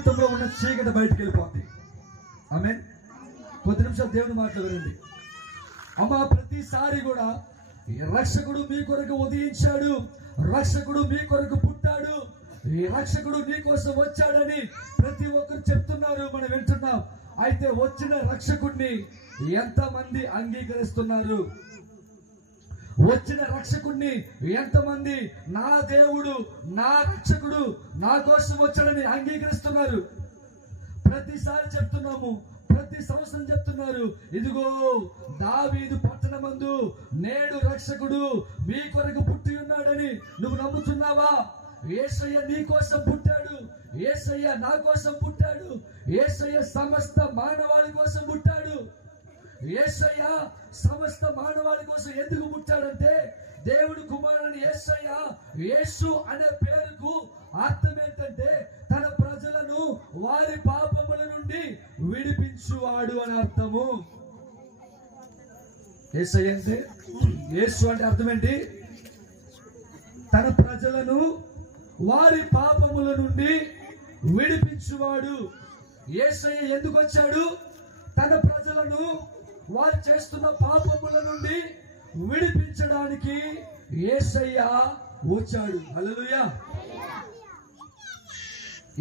జీవితంలో ఉన్న చీకటి బయటికి వెళ్ళిపోతుంది. ఆమేన్. కొద్ది నిమిషాలు దేవుని మాటలు వినండి. అమ్మ, ప్రతిసారి కూడా రక్షకుడు మీ కొరకు ఉదయించాడు, రక్షకుడు మీ కొరకు పుట్టాడు, ఈ రక్షకుడు నీ కోసం వచ్చాడని ప్రతి ఒక్కరు చెప్తున్నారు, మనం వింటున్నాం. అయితే వచ్చిన రక్షకుడిని ఎంతమంది అంగీకరిస్తున్నారు? వచ్చిన రక్షకుడిని ఎంతమంది నా దేవుడు, నా రక్షకుడు నా కోసం వచ్చాడని అంగీకరిస్తున్నారు? ప్రతిసారి చెప్తున్నాము, ప్రతి సంవత్సరం చెప్తున్నారు, ఇదిగో దావీదు పట్టణమందు నేడు రక్షకుడు మీ కొరకు పుట్టి ఉన్నాడని. నువ్వు నమ్ముతున్నావా? యేసయ్య నీ కోసం పుట్టాడు, యేసయ్య నా కోసం పుట్టాడు, యేసయ్య సమస్త మానవాళి కోసం పుట్టాడు. యేసయ్య సమస్త మానవాళి కోసం ఎందుకు పుట్టాడంటే, దేవుడు కుమారుని యేసయ్య, యేసు అనే పేరుకు అర్థం ఏంటంటే తన ప్రజలను వారి పాపముల నుండి విడిపించువాడు అని అర్థము. యేసయ్య అంటే, యేసు అంటే అర్థం ఏంటి? తన ప్రజలను వారి పాపముల నుండి విడిపించువాడు. యేసయ్య ఎందుకు వచ్చాడు? తన ప్రజలను వారు చేస్తున్న పాపముల నుండి విడిపించడానికి యేసయ్య వచ్చాడు. హల్లెలూయా.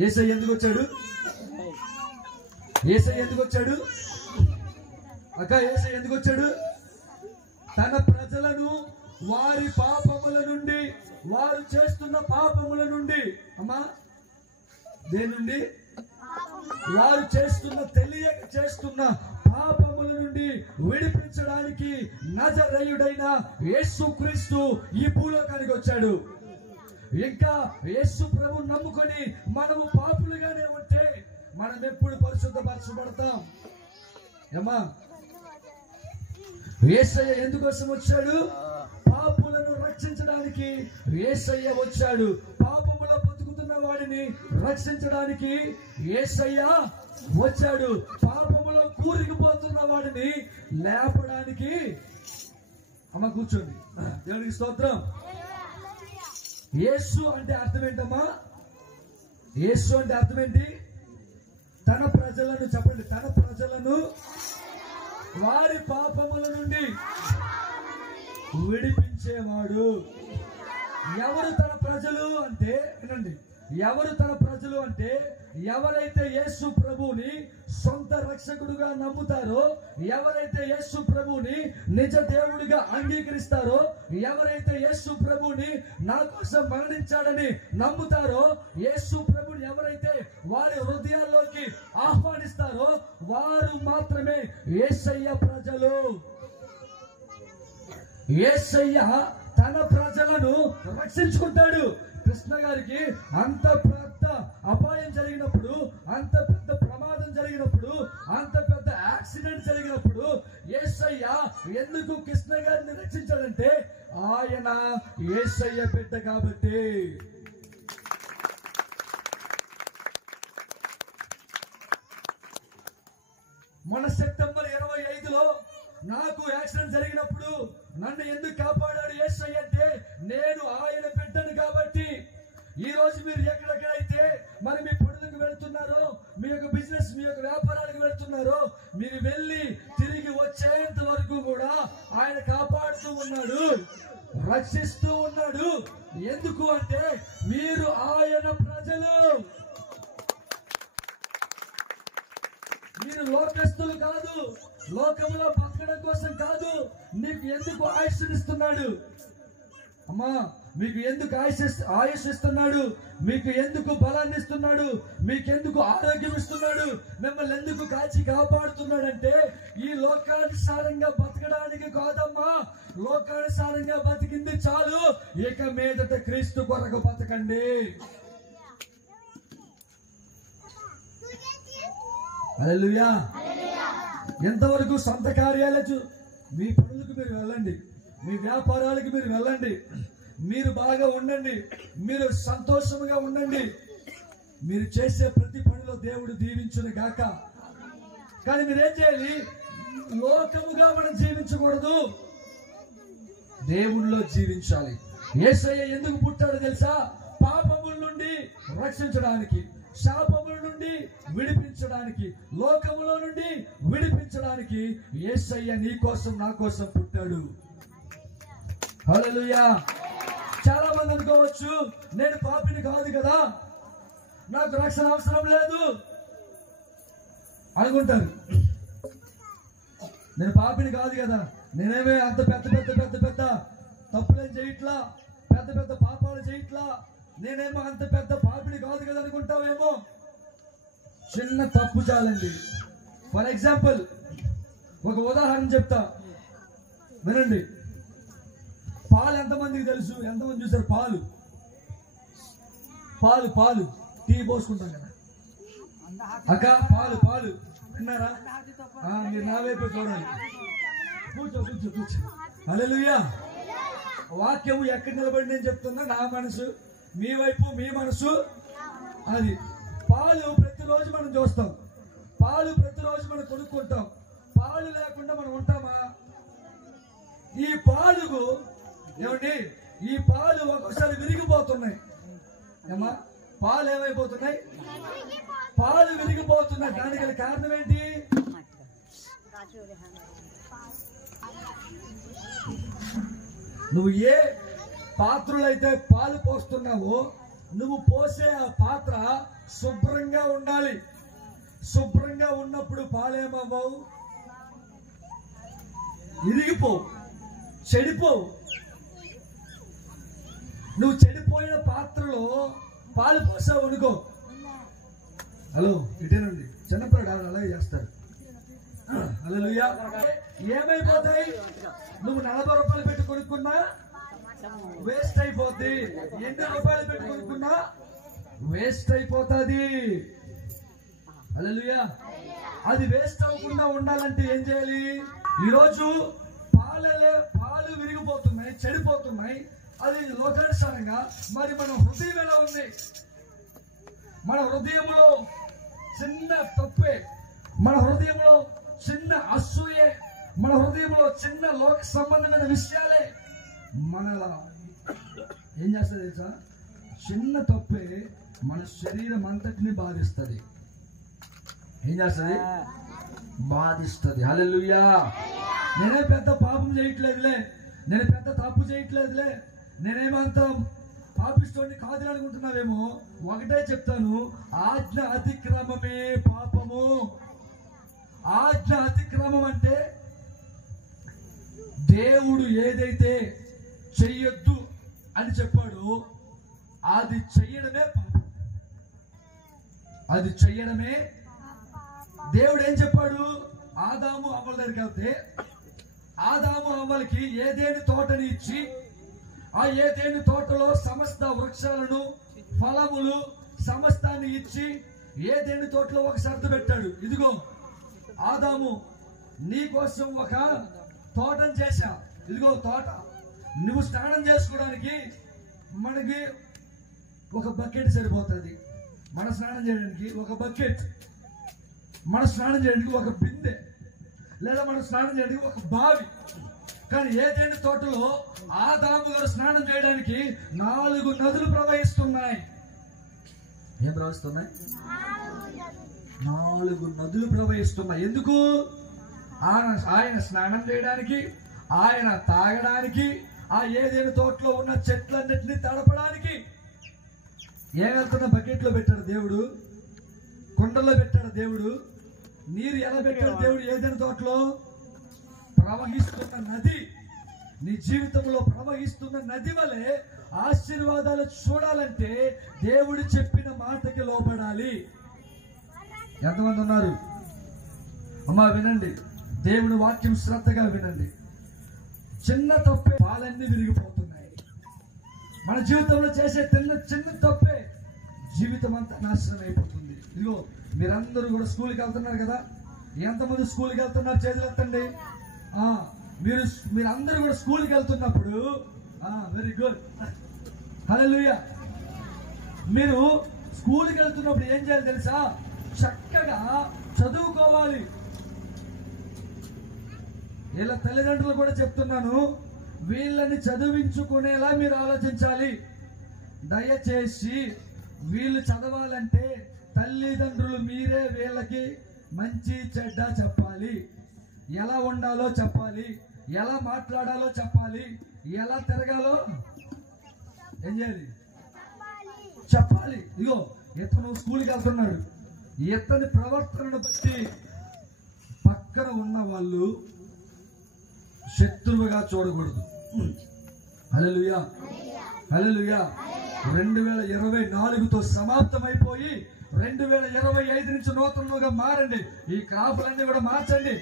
యేసయ్య ఎందుకు వచ్చాడు? యేసయ్య ఎందుకు వచ్చాడు? అక్క, యేసయ్య ఎందుకు వచ్చాడు? తన ప్రజలను వారి పాపముల నుండి, వారు చేస్తున్న పాపముల నుండి, అమ్మా దేని నుండి? వారు తెలియక చేస్తున్న పాపముల నుండి విడిపించడానికి నజరేయుడైన యేసుక్రీస్తు ఈ భూలోకానికి వచ్చాడు. ఇంకా యేసు ప్రభువు నమ్ముకొని మనము పాపులుగానే ఉంటే మనం ఎప్పుడు పరిశుద్ధపరచబడతాం? ఏమా, యేసయ్య ఎందుకోసం వచ్చాడు? పాపులను రక్షించడానికి యేసయ్య వచ్చాడు. పాపములో బతుకుతున్న వాడిని రక్షించడానికి యేసయ్య వచ్చాడు. పాపములో కూరుకుపోతున్న వాడిని లేపడానికి, అమ్మ కూర్చోండి, దేవునికి స్తోత్రం. యేసు అంటే అర్థం ఏంటమ్మా? యేసు అంటే అర్థం ఏంటి? తన ప్రజలను, చెప్పండి, తన ప్రజలను వారి పాపముల నుండి విడిపించేవాడు. ఎవరు తన ప్రజలు అంటే, వినండి, ఎవరు తన ప్రజలు అంటే ఎవరైతే యేసు ప్రభువుని సొంత రక్షకుడుగా నమ్ముతారో, ఎవరైతే యేసు ప్రభువుని నిజ దేవుడిగా అంగీకరిస్తారో, ఎవరైతే యేసు ప్రభువుని నా కోసం మరణించాడని నమ్ముతారో, యేసు ప్రభుని ఎవరైతే వారి హృదయాల్లోకి ఆహ్వానిస్తారో వారు మాత్రమే యేసయ్య ప్రజలు. యేసయ్య తన ప్రజలను రక్షించుకుంటాడు. కృష్ణ గారికి అంత పెద్ద అపాయం జరిగినప్పుడు, అంత పెద్ద ప్రమాదం జరిగినప్పుడు, అంత పెద్ద యాక్సిడెంట్ జరిగినప్పుడు యేసయ్య ఎందుకు కృష్ణ గారిని రక్షించాడంటే ఆయన యేసయ్య బిడ్డ కాబట్టి. మన సెప్టెంబర్ 25లో నాకు యాక్సిడెంట్ జరిగినప్పుడు నన్ను ఎందుకు కాపాడాడు యేసయ్య అంటే నేను ఆయన బిడ్డను కాబట్టి. ఈ రోజు మీరు ఎక్కడెక్కడైతే మరి మీ పనులకు వెళ్తున్నారో, మీ యొక్క బిజినెస్, మీ యొక్క వ్యాపారాలకు వెళ్తున్నారో, మీరు వెళ్ళి తిరిగి వచ్చేంత వరకు కూడా ఆయన కాపాడుతూ ఉన్నాడు, రక్షిస్తూ ఉన్నాడు. ఎందుకు అంటే మీరు ఆయన ప్రజలు, మీరు లోకస్తులు కాదు, లోకంలో బతకడం కోసం కాదు. నీకు ఎందుకు ఆయుష్నిస్తున్నాడు? అమ్మా, మీకు ఎందుకు ఆయుష్ ఇస్తున్నాడు? మీకు ఎందుకు బలాన్ని ఇస్తున్నాడు? మీకెందుకు ఆరోగ్యం ఇస్తున్నాడు? మిమ్మల్ని ఎందుకు కాచి కాపాడుతున్నాడంటే ఈ లోకానుసారంగా బతకడానికి కాదమ్మా. లోకానుసారంగా బతికింది చాలు, ఇక మీదట క్రీస్తు కొరకు బతకండి. హల్లెలూయా. ఎంతవరకు సొంత కార్యాలకు, మీ పనులకు మీరు వెళ్ళండి, మీ వ్యాపారాలకు మీరు వెళ్ళండి, మీరు బాగా ఉండండి, మీరు సంతోషంగా ఉండండి. మీరు చేసే ప్రతి పనిలో దేవుడు దీవించును గాక. కానీ మీరేం చేయాలి? లోకముగా మనం జీవించకూడదు, దేవుళ్ళలో జీవించాలి. యేసయ్య ఎందుకు పుట్టాడో తెలుసా? పాపముల నుండి రక్షించడానికి, శాపముల నుండి విడిపించడానికి, లోకములో నుండి విడిపించడానికి యేసయ్య నీ కోసం నా కోసం పుట్టాడు. హల్లెలూయా. చాలా మంది అనుకోవచ్చు, నేను పాపిని కాదు కదా, నాకు రక్షణ అవసరం లేదు అనుకుంటారు. నేను పాపిని కాదు కదా, నేనేమే అంత పెద్ద పెద్ద పెద్ద పెద్ద తప్పులేం చేయట్లా, పెద్ద పెద్ద పాపాలు చేయట్లా, నేనేమో అంత పెద్ద పాపిని కాదు కదా అనుకుంటావేమో. చిన్న తప్పు చాలండి. ఫర్ ఎగ్జాంపుల్ ఒక ఉదాహరణ చెప్తా వినండి. పాలు ఎంతమందికి తెలుసు? ఎంతమంది చూసారు పాలు? పాలు పాలు టీ పోసుకుంటాం కదా అక్క, పాలు పాలు విన్నారా? మీరు నా వైపు చూడాలి. కూర్చో కూర్చో కూర్చో. హల్లెలూయా. వాక్యము ఎక్కడ నిలబడి నేను చెప్తున్నా, నా మనసు మీ వైపు, మీ మనసు అది. పాలు ప్రతిరోజు మనం చూస్తాం, పాలు ప్రతిరోజు మనం కొనుక్కుంటాం. పాలు లేకుండా మనం ఉంటామా? ఈ పాలు ఏమండి, ఈ పాలు ఒక్కొక్కసారి విరిగిపోతున్నాయి. ఏమా పాలు ఏమైపోతున్నాయి? పాలు విరిగిపోతున్నాయి. దానికి గల కారణం ఏంటి? నువ్వు ఏ పాత్రలో అయితే పాలు పోస్తున్నావో, నువ్వు పోసే ఆ పాత్ర శుభ్రంగా ఉండాలి. శుభ్రంగా ఉన్నప్పుడు పాలేమవ్వవు, ఇరిగిపోవు, చెడిపోవు. నువ్వు చెడిపోయిన పాత్రలో పాలు పోసావు అనుకో, హలో ఇటేనండి, చిన్నప్పుడు అలాగే చేస్తారు. హల్లెలూయా. ఏమైపోతాయి? నువ్వు 40 రూపాయలు పెట్టి కొనుక్కున్నా వేస్ట్ అయిపోద్ది. 8 రూపాయలు పెట్టి కొనుక్కున్నా వేస్ట్ అయిపోతుంది. హల్లెలూయా. అది వేస్ట్ అవ్వకుండా ఉండాలంటే ఏం చేయాలి? ఈరోజు పాలు విరిగిపోతున్నాయి, చెడిపోతున్నాయి. అది లోకానుసారంగా. మరి మన హృదయం ఎలా ఉంది? మన హృదయంలో చిన్న తప్పే, మన హృదయంలో చిన్న అసూయే, మన హృదయంలో చిన్న లోక సంబంధమైన విషయాలే మనలా ఏం చేస్తుంది తెలుసా? చిన్న తప్పే మన శరీరం అంతటిని బాధిస్తుంది. ఏం చేస్తుంది? బాధిస్తుంది. హల్లెలూయా. నేనే పెద్ద పాపం చేయట్లేదులే, నేను పెద్ద తప్పు చేయట్లేదులే, నేనేమంత పాపిస్తోని కాదు అనుకుంటున్నావేమో. ఒకటే చెప్తాను, ఆజ్ఞ అతిక్రమమే పాపము. ఆజ్ఞ అతిక్రమం అంటే దేవుడు ఏదైతే చెయ్యొద్దు అని చెప్పాడో అది చెయ్యడమే పాపం. అది చెయ్యడమే. దేవుడు ఏం చెప్పాడు? ఆదాము అవ్వల దగ్గరికి వెళ్తే ఆదాము అవ్వలకి ఏదేని తోటని ఇచ్చి, ఆ ఏదేని తోటలో సమస్త వృక్షాలను, ఫలములు సమస్తాన్ని ఇచ్చి ఏదేని తోటలో ఒక షరతు పెట్టాడు. ఇదిగో ఆదాము, నీ కోసం ఒక తోటను చేశా, ఇదిగో తోట. నువ్వు స్నానం చేసుకోవడానికి మనకి ఒక బకెట్ సరిపోతుంది. మన స్నానం చేయడానికి ఒక బకెట్, మన స్నానం చేయడానికి ఒక బిందె, లేదా మనం స్నానం చేయడానికి ఒక బావి. కానీ ఏదేని తోటలో ఆదాము గారు స్నానం చేయడానికి 4 నదులు ప్రవహిస్తున్నాయి. ఏం ప్రవహిస్తున్నాయి? 4 నదులు ప్రవహిస్తున్నాయి. ఎందుకు? ఆయన స్నానం చేయడానికి, ఆయన తాగడానికి, ఆ ఏదేని తోటలో ఉన్న చెట్లన్నిటినీ తడపడానికి. ఏం వెళ్తున్న బకెట్లో పెట్టాడు దేవుడు, కొండల్లో పెట్టాడు దేవుడు. నీరు ఎలా పెట్టాడు దేవుడు? ఏదేని తోటలో ప్రవహిస్తున్న నది. నీ జీవితంలో ప్రవహిస్తున్న నది వలె ఆశీర్వాదాలు చూడాలంటే దేవుడు చెప్పిన మాటకి లోబడాలి. ఎంతమంది ఉన్నారు? అమ్మా వినండి, దేవుని వాక్యం శ్రద్ధగా వినండి. చిన్న తప్పే పాలన్నీ విరిగిపోతున్నాయి. మన జీవితంలో చేసే చిన్న తప్పే జీవితం అంతా నాశనం అయిపోతుంది. ఇదిగో మీరందరూ కూడా స్కూల్కి వెళ్తున్నారు కదా, ఎంతమంది స్కూల్కి వెళ్తున్నారు? చేతులు ఎత్తండి. మీరందరూ కూడా స్కూల్కి వెళ్తున్నప్పుడు వెరీ గుడ్, హల్లెలూయా. మీరు స్కూల్కి వెళ్తున్నప్పుడు ఏం చేయాలి తెలుసా? చక్కగా చదువుకోవాలి. ఇలా తల్లిదండ్రులు కూడా చెప్తున్నాను, వీళ్ళని చదివించుకునేలా మీరు ఆలోచించాలి. దయచేసి వీళ్ళు చదవాలంటే తల్లిదండ్రులు మీరే వీళ్ళకి మంచి చెడ్డ చెప్పాలి, ఎలా ఉండాలో చెప్పాలి, ఎలా మాట్లాడాలో చెప్పాలి, ఎలా తిరగాలో ఏం చేయాలి చెప్పాలి. ఇగో ఇతను స్కూల్కి వెళ్తున్నాడు, ఇతని ప్రవర్తనను బట్టి పక్కన ఉన్న వాళ్ళు శత్రువుగా చూడకూడదు. హల్లెలూయా, హల్లెలూయా. 2024తో సమాప్తమైపోయి 2025 నుంచి నూతనంగా మారండి. ఈ క్రాపులన్నీ కూడా మార్చండి,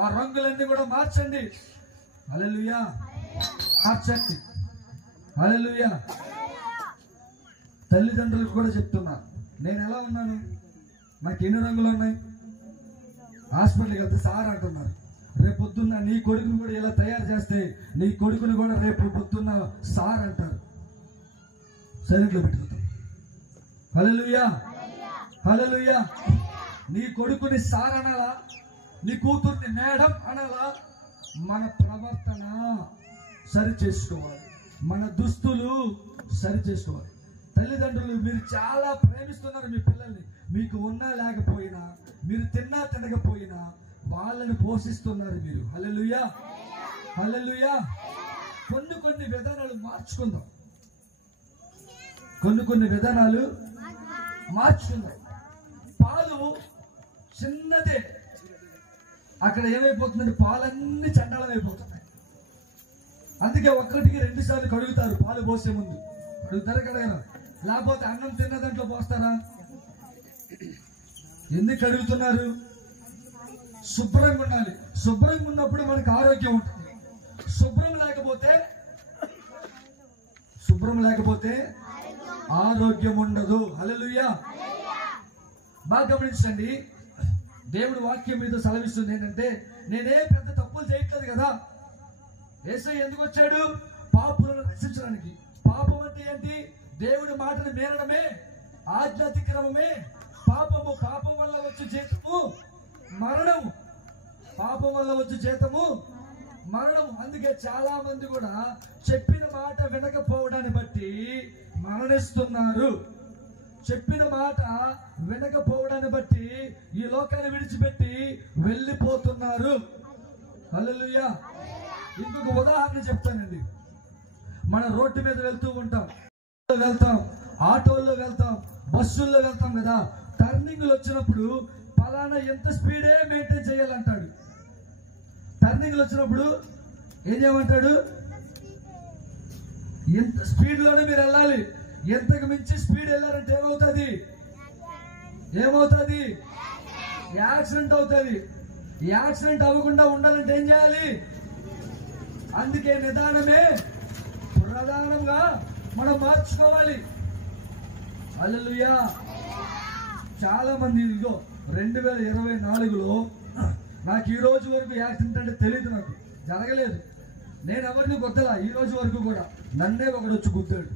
ఆ రంగులన్నీ కూడా మార్చండి. హల్లెలూయా, మార్చండి. హల్లెలూయా. తల్లిదండ్రులకు కూడా చెప్తున్నా, నేను ఎలా ఉన్నాను, నాకు ఎన్ని రంగులు ఉన్నాయి. హాస్పిటల్కి వెళ్తే సార్ అంటున్నారు, రేపు పొద్దున్న నీ కొడుకుని కూడా ఇలా తయారు చేస్తే నీ కొడుకుని కూడా రేపు పొద్దున్న సార్ అంటారు. సైలెంట్లో పెట్టుకుంటాం. హల్లెలూయా, హల్లెలూయా. నీ కొడుకుని సార్ అనాలా, నీ కూతుర్ని మేడం అనాలా? మన ప్రవర్తన సరి చేసుకోవాలి, మన దుస్తులు సరి చేసుకోవాలి. తల్లిదండ్రులు మీరు చాలా ప్రేమిస్తున్నారు మీ పిల్లల్ని. మీకు ఉన్నా లేకపోయినా, మీరు తిన్నా తినకపోయినా వాళ్ళని పోషిస్తున్నారు మీరు. హల్లెలూయా, హల్లెలూయా. కొన్ని విధానాలు మార్చుకుందాం, కొన్ని విధానాలు మార్చుకుందాం. పాలు చిన్నదే, అక్కడ ఏమైపోతుందంటే పాలన్నీ చండాలం అయిపోతున్నాయి. అందుకే 1కి 2 సార్లు కడుగుతారు పాలు పోసే ముందు. కడుగుతారా కడగరా? లేకపోతే అన్నం తిన్న దాంట్లో పోస్తారా? ఎందుకు కడుగుతున్నారు? శుభ్రంగా ఉండాలి. శుభ్రంగా ఉన్నప్పుడు మనకు ఆరోగ్యం ఉంటుంది. శుభ్రం లేకపోతే ఆరోగ్యం ఉండదు. హల్లెలూయా. బాగా గమనించండి, దేవుడు వాక్యం మీద సెలవిస్తుంది ఏంటంటే, నేనే పెద్ద తప్పులు చేయట్లేదు కదా. యేసయ్య ఎందుకు వచ్చాడు? పాపులను రక్షించడానికి. పాపం అంటే ఏంటి? దేవుడి మాటను మేరడమే, ఆజ్ఞాతిక్రమమే. పాపం వల్ల వచ్చే జీతము మరణము. పాపం వల్ల వచ్చే జీతము మరణము. అందుకే చాలా మంది కూడా చెప్పిన మాట వినకపోవడాన్ని బట్టి మరణిస్తున్నారు. చెప్పిన మాట వినకపోవడాన్ని బట్టి ఈ లోకాన్ని విడిచిపెట్టి వెళ్ళిపోతున్నారు. హల్లెలూయా. ఇంకొక ఉదాహరణ చెప్తానండి. మన రోడ్డు మీద వెళ్తూ ఉంటాం, ఆటోల్లో వెళ్తాం, బస్సుల్లో వెళ్తాం కదా. టర్నింగ్లు వచ్చినప్పుడు పలానా ఎంత స్పీడే మెయింటైన్ చేయాలంటాడు. టర్నింగ్లు వచ్చినప్పుడు ఏం చేయమంటాడు? ఎంత స్పీడ్లోనే మీరు వెళ్ళాలి. ఎంతకు మించి స్పీడ్ వెళ్ళారంటే ఏమవుతుంది? యాక్సిడెంట్ అవుతుంది. యాక్సిడెంట్ అవ్వకుండా ఉండాలంటే ఏం చేయాలి? అందుకే నిదానమే ప్రధానంగా మనం మార్చుకోవాలి. హల్లెలూయా. చాలా మంది ఇదిగో 2024లో నాకు ఈ రోజు వరకు యాక్సిడెంట్ అంటే తెలియదు, నాకు జరగలేదు. నేను ఎవరిని గుద్దలా ఈ రోజు వరకు కూడా. నన్నే ఒకడు వచ్చి గుద్దాడు.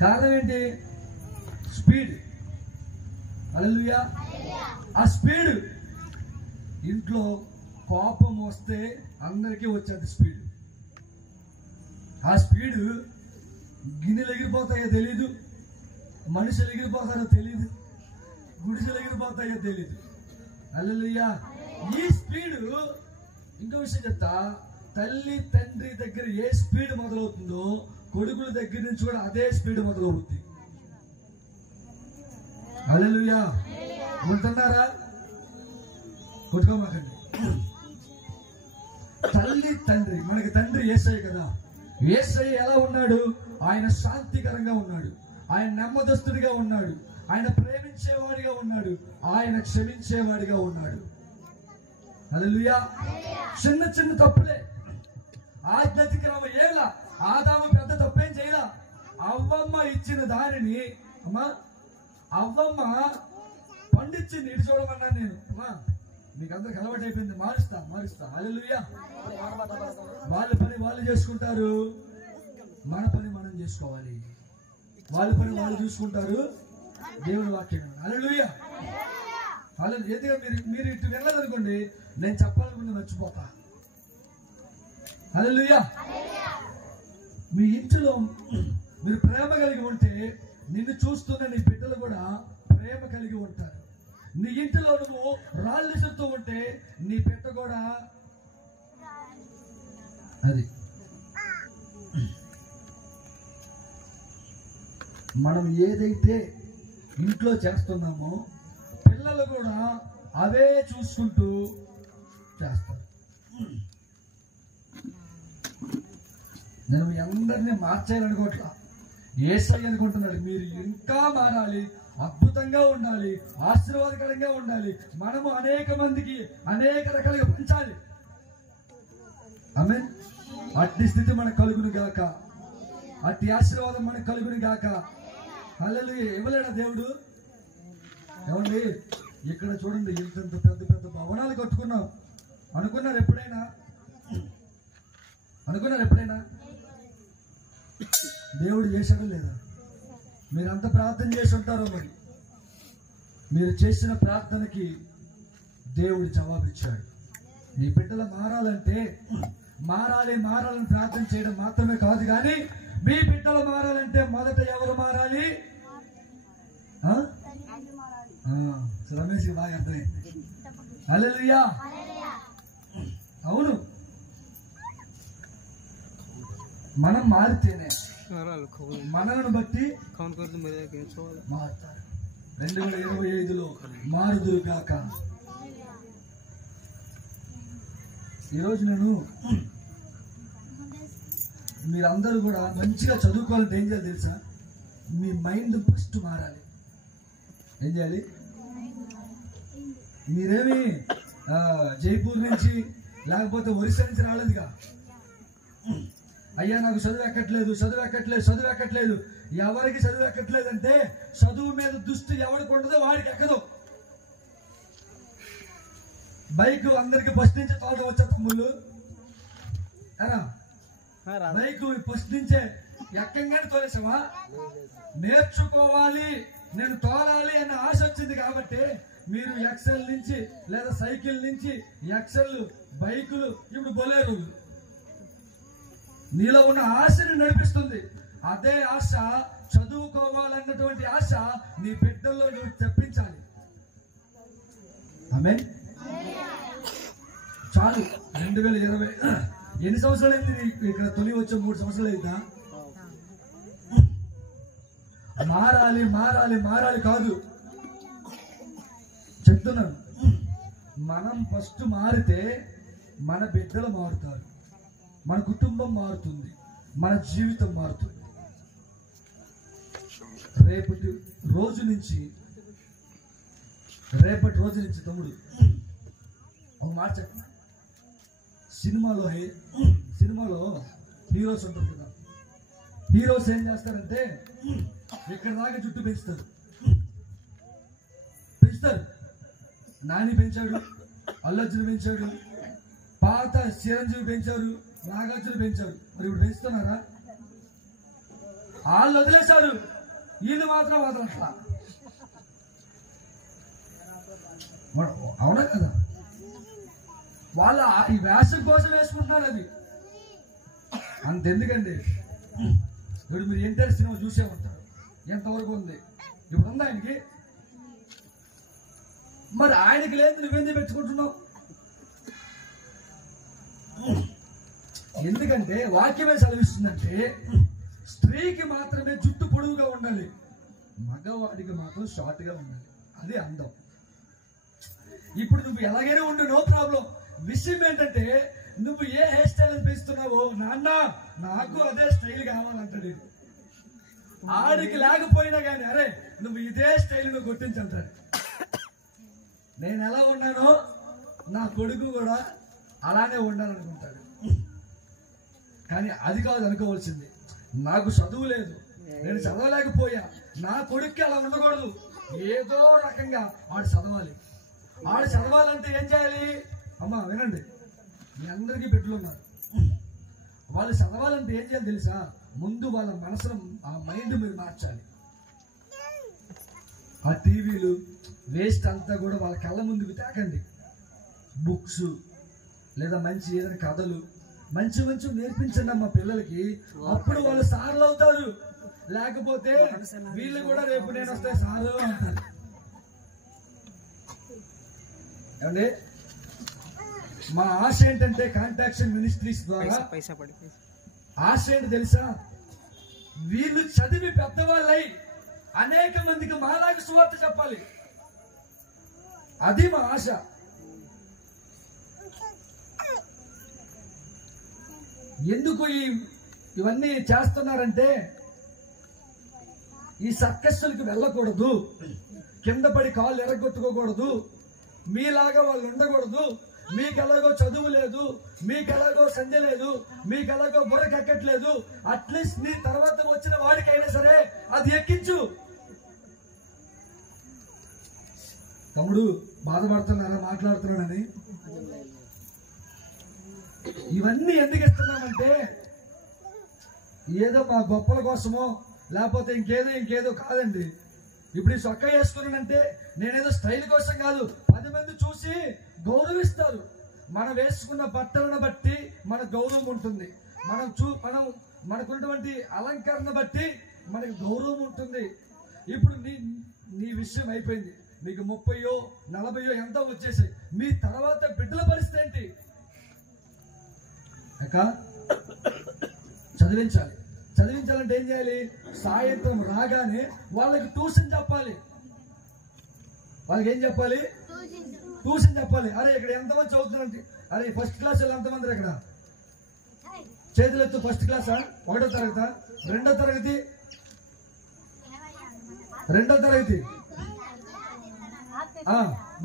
కారణం ఏంటి? స్పీడ్. హల్లెలూయా. ఆ స్పీడ్, ఇంట్లో కోపం వస్తే అందరికీ వచ్చేది స్పీడ్. ఆ స్పీడ్ గిన్నెలు ఎగిరిపోతాయో తెలీదు, మనుషులు ఎగిరిపోతారో తెలీదు, గుడిసెలు ఎగిరిపోతాయో తెలీదు. హల్లెలూయా. ఈ స్పీడ్, ఇంకో విషయం చెప్తా, తల్లి తండ్రి దగ్గర ఏ స్పీడ్ మొదలవుతుందో కొడుకుల దగ్గర నుంచి కూడా అదే స్పీడ్ మొదలవుతుంది. హల్లెలూయా. ఉంటున్నారా? కొట్టుకోమాకండి. తల్లి తండ్రి, మనకి తండ్రి యేసయ్య కదా. యేసయ్య ఎలా ఉన్నాడు? ఆయన శాంతికరంగా ఉన్నాడు, ఆయన నెమ్మదస్తుడిగా ఉన్నాడు, ఆయన ప్రేమించేవాడిగా ఉన్నాడు, ఆయన క్షమించేవాడిగా ఉన్నాడు. హల్లెలూయా. చిన్న చిన్న తప్పులే, ఆజ్ఞాతిక్రమ ఏలా. ఆదాము పెద్ద తప్పేం చేయలా. అవ్వమ్మ ఇచ్చిన దానిని, అమ్మా అవ్వమ్మ పండించింది. ఇటు చూడమన్నా నేను. అమ్మా మీకు అందరికి అలవాటు అయిపోయింది, మారుస్తా. హల్లెలూయా. వాళ్ళ పని వాళ్ళు చేసుకుంటారు, మన పని మనం చేసుకోవాలి. వాళ్ళ పని వాళ్ళు చూసుకుంటారు, దేవుని వాక్యం. హల్లెలూయా. ఎందుకంటే మీరు ఇటు వెళ్ళదనుకోండి, నేను చెప్పాలనుకుంటే మర్చిపోతా. హల్లెలూయా. మీ ఇంటిలో మీరు ప్రేమ కలిగి ఉంటే నిన్ను చూస్తున్న నీ బిడ్డలు కూడా ప్రేమ కలిగి ఉంటారు. నీ ఇంటిలో నువ్వు రాళ్ళు విసురుతూ ఉంటే నీ బిడ్డ కూడా అది. మనం ఏదైతే ఇంట్లో చేస్తున్నామో పిల్లలు కూడా అవే చూసుకుంటూ చేస్తారు. నేను మీ అందరినీ మార్చేయాలనుకోవట్లా, యేసయ్య అనుకుంటున్నాడు. మీరు ఇంకా మారాలి, అద్భుతంగా ఉండాలి, ఆశీర్వాదకరంగా ఉండాలి. మనము అనేక మందికి అనేక రకాలుగా పంచాలి. ఆమేన్. అట్టి స్థితి మనకు కలుగును గాక, అట్టి ఆశీర్వాదం మనకు కలుగును గాక. హల్లెలూయా. ఇవ్వలేడా దేవుడు? ఏమండి, ఇక్కడ చూడండి, ఇంత పెద్ద పెద్ద భవనాలు కట్టుకున్నాం. అనుకున్నారు ఎప్పుడైనా? దేవుడు చేశాడో లేదా? మీరంతా ప్రార్థన చేసి ఉంటారో మరి. మీరు చేసిన ప్రార్థనకి దేవుడు జవాబిచ్చాడు. మీ బిడ్డలు మారాలంటే మారాలని ప్రార్థన చేయడం మాత్రమే కాదు, కానీ మీ బిడ్డలు మారాలంటే మొదట ఎవరు మారాలి? రమేష్ బాగా అర్థమైంది. హల్లెలూయా. అవును, మనం మారితేనే మనలను బట్టి మారుతారు. 2025లో మారుదురు కాక. ఈరోజు నేను మీరందరూ కూడా మంచిగా చదువుకోవాలంటే ఏం చేయాలి తెలుసా? మీ మైండ్ ఫస్ట్ మారాలి. ఏం చేయాలి? మీరేమి జైపూర్ నుంచి లేకపోతే ఒరిస్సా నుంచి రాలేదుగా. అయ్యా నాకు చదువు ఎక్కట్లేదు. ఎవరికి చదువు ఎక్కట్లేదంటే చదువు మీద దృష్టి ఎవరికి ఉండదో వాడికి ఎక్కదు. బైక్ అందరికి ఫస్ట్ నుంచి తోలడం వచ్చా తమ్ముళ్ళు? బైక్ ఫస్ట్ నుంచే ఎక్కంగానే తోలేసావా? నేర్చుకోవాలి, నేను తోలాలి అన్న ఆశ వచ్చింది కాబట్టి మీరు ఎక్సెల్ నుంచి లేదా సైకిల్ నుంచి ఎక్సెల్, బైకులు, ఇప్పుడు బొలేరు. నీలో ఉన్న ఆశని నడిపిస్తుంది. అదే ఆశ, చదువుకోవాలన్నటువంటి ఆశ నీ బిడ్డల్లో నువ్వు తెప్పించాలి. ఆమేన్. చాలు. 2020 ఎన్ని సంవత్సరాలు అయింది ఇక్కడ? తొలి వచ్చే 3 సంవత్సరాలు అయిందా? మారాలి కాదు చెప్తున్నాను. మనం ఫస్ట్ మారితే మన బిడ్డలు మారుతారు, మన కుటుంబం మారుతుంది, మన జీవితం మారుతుంది. రేపటి రోజు నుంచి తమ్ముడు ఒక మాట చెప్ప. సినిమాలో హీరోస్ ఉంటారు కదా. హీరోస్ ఏం చేస్తారంటే ఇక్కడ దాకా జుట్టు పెంచుతారు. నాని పెంచాడు, అల్లు అర్జున్ పెంచాడు, పాత చిరంజీవి పెంచారు, నాగార్జున పెంచారు. మరి ఇప్పుడు పెంచుతున్నారా? వాళ్ళు వదిలేశారు, వీళ్ళు మాత్రం వదలట్లా. అవునా కదా? వాళ్ళ ఈ వేషం కోసం వేసుకుంటున్నారు. అది అంతెందుకండి. ఇప్పుడు మీరు ఎన్టీఆర్ సినిమా చూసే ఉంటారు. ఎంతవరకు ఉంది? ఇప్పుడు ఉందా ఆయనకి? మరి ఆయనకి లేదు, నువ్వేంది పెంచుకుంటున్నావు? ఎందుకంటే వాక్యమే సెలవిస్తుందంటే స్త్రీకి మాత్రమే జుట్టు పొడవుగా ఉండాలి, మగవాడికి మాత్రం షార్ట్ గా ఉండాలి. అది అందం. ఇప్పుడు నువ్వు ఎలాగైనా ఉండు, నో ప్రాబ్లం. విషయం ఏంటంటే నువ్వు ఏ హెయిర్ స్టైల్ పెంచుతున్నావో, నాన్న నాకు అదే స్టైల్ కావాలంటాడు. ఆడికి లేకపోయినా కానీ అరే నువ్వు ఇదే స్టైల్ నువ్వు కొట్టించంటాడు. నేను ఎలా ఉన్నానో నా కొడుకు కూడా అలానే ఉండాలనుకుంటాడు. కానీ అది కాదు అనుకోవాల్సింది. నాకు చదువు లేదు, నేను చదవలేకపోయా, నా కొడుక్కి అలా ఉండకూడదు. ఏదో రకంగా ఆడు చదవాలి. ఆడు చదవాలంటే ఏం చేయాలి? అమ్మా వినండి, మీ అందరికీ బిడ్డలు ఉన్నారు. వాళ్ళు చదవాలంటే ఏం చేయాలి తెలుసా? ముందు వాళ్ళ మనసును, ఆ మైండ్ మీరు మార్చాలి. ఆ టీవీలు వేస్ట్ అంతా కూడా వాళ్ళ కళ్ళ ముందుకు తేకండి. బుక్స్ లేదా మంచి ఏదైనా కథలు మంచి నేర్పించండి అమ్మా పిల్లలకి. అప్పుడు వాళ్ళు సార్లు అవుతారు. లేకపోతే వీళ్ళు కూడా రేపు నేను వస్తే సారు అంటారు. ఏమండి, మా ఆశ ఏంటంటే కాంటాక్షన్ మినిస్ట్రీస్ ద్వారా ఆశ ఏంటి తెలుసా? వీళ్ళు చదివి పెద్దవాళ్ళై అనేక మందికి మాలాగా సువార్త చెప్పాలి. అది మా ఆశ. ఎందుకు ఇవన్నీ చేస్తున్నారంటే ఈ సర్కస్సులకు వెళ్ళకూడదు, కింద పడి కాళ్ళు ఎరగొట్టుకోకూడదు, మీలాగా వాళ్ళు ఉండకూడదు. మీకు ఎలాగో చదువు లేదు, మీకు ఎలాగో సంధ్య లేదు, మీకు ఎలాగో బుర్రకు ఎక్కట్లేదు, అట్లీస్ట్ నీ తర్వాత వచ్చిన వాడికైనా సరే అది ఎక్కించు. తమ్ముడు బాధపడుతున్నారా మాట్లాడుతున్నానని? ఇవన్నీ ఎందుకు ఇస్తున్నామంటే ఏదో మా గొప్పల కోసమో లేకపోతే ఇంకేదో కాదండి. ఇప్పుడు ఈ సొక్క వేసుకున్నానంటే నేనేదో స్టైల్ కోసం కాదు, 10 మంది చూసి గౌరవిస్తారు. మనం వేసుకున్న బట్టలను బట్టి మన గౌరవం ఉంటుంది. మనకున్నటువంటి అలంకరణ బట్టి మనకి గౌరవం ఉంటుంది. ఇప్పుడు నీ విషయం అయిపోయింది, మీకు 30 40 ఎంతో వచ్చేసాయి. మీ తర్వాత బిడ్డల పరిస్థితి ఏంటి? చదివించాలంటే ఏం చేయాలి? సాయంత్రం రాగానే వాళ్ళకి ట్యూషన్ చెప్పాలి. వాళ్ళకి ఏం చెప్పాలి? ట్యూషన్ చెప్పాలి. అరే ఇక్కడ ఎంతమంది చదువుతున్నారంటే, అరే ఫస్ట్ క్లాస్ వాళ్ళు ఎంతమంది ఇక్కడ? చేతులు ఎత్తు. ఫస్ట్ క్లాసా? 1వ తరగతా? 2వ తరగతి? 2వ తరగతి.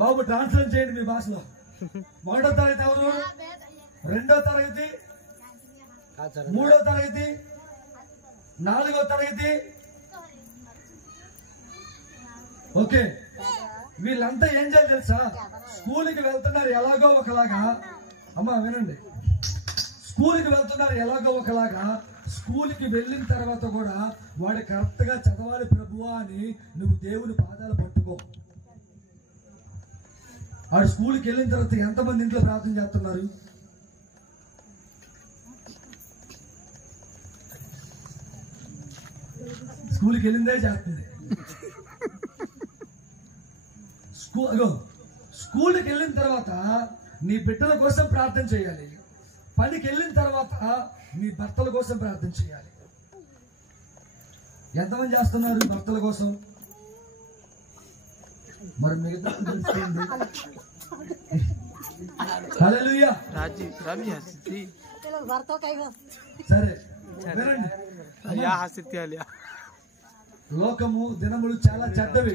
బాబు ట్రాన్స్లేట్ చేయండి మీ భాషలో. 1వ తరగతి ఎవరు? 2వ తరగతి? 3వ తరగతి? 4వ తరగతి? ఓకే, వీళ్ళంతా ఏం చేయాలి తెలుసా? స్కూల్కి వెళ్తున్నారు ఎలాగో ఒకలాగా. అమ్మా వినండి, స్కూల్కి వెళ్తున్నారు ఎలాగో ఒకలాగా. స్కూల్కి వెళ్ళిన తర్వాత కూడా వాడు కరెక్ట్ గా చదవాలి ప్రభువా అని నువ్వు దేవుని పాదాలు పట్టుకో. వాడు స్కూల్కి వెళ్ళిన తర్వాత ఎంతమంది ఇంట్లో ప్రార్థన చేస్తున్నారు? స్కూల్కి వెళ్ళిందే చేస్తుంది. స్కూల్కి వెళ్ళిన తర్వాత నీ బిడ్డల కోసం ప్రార్థన చేయాలి. పనికి వెళ్ళిన తర్వాత నీ భర్తల కోసం ప్రార్థన చేయాలి. ఎంతమంది చేస్తున్నారు భర్తల కోసం? మరి మిగతా తెలుసుకోండి. హల్లెలూయా. సరే వినండి, లోకము దినములు చాలా చెడ్డవి.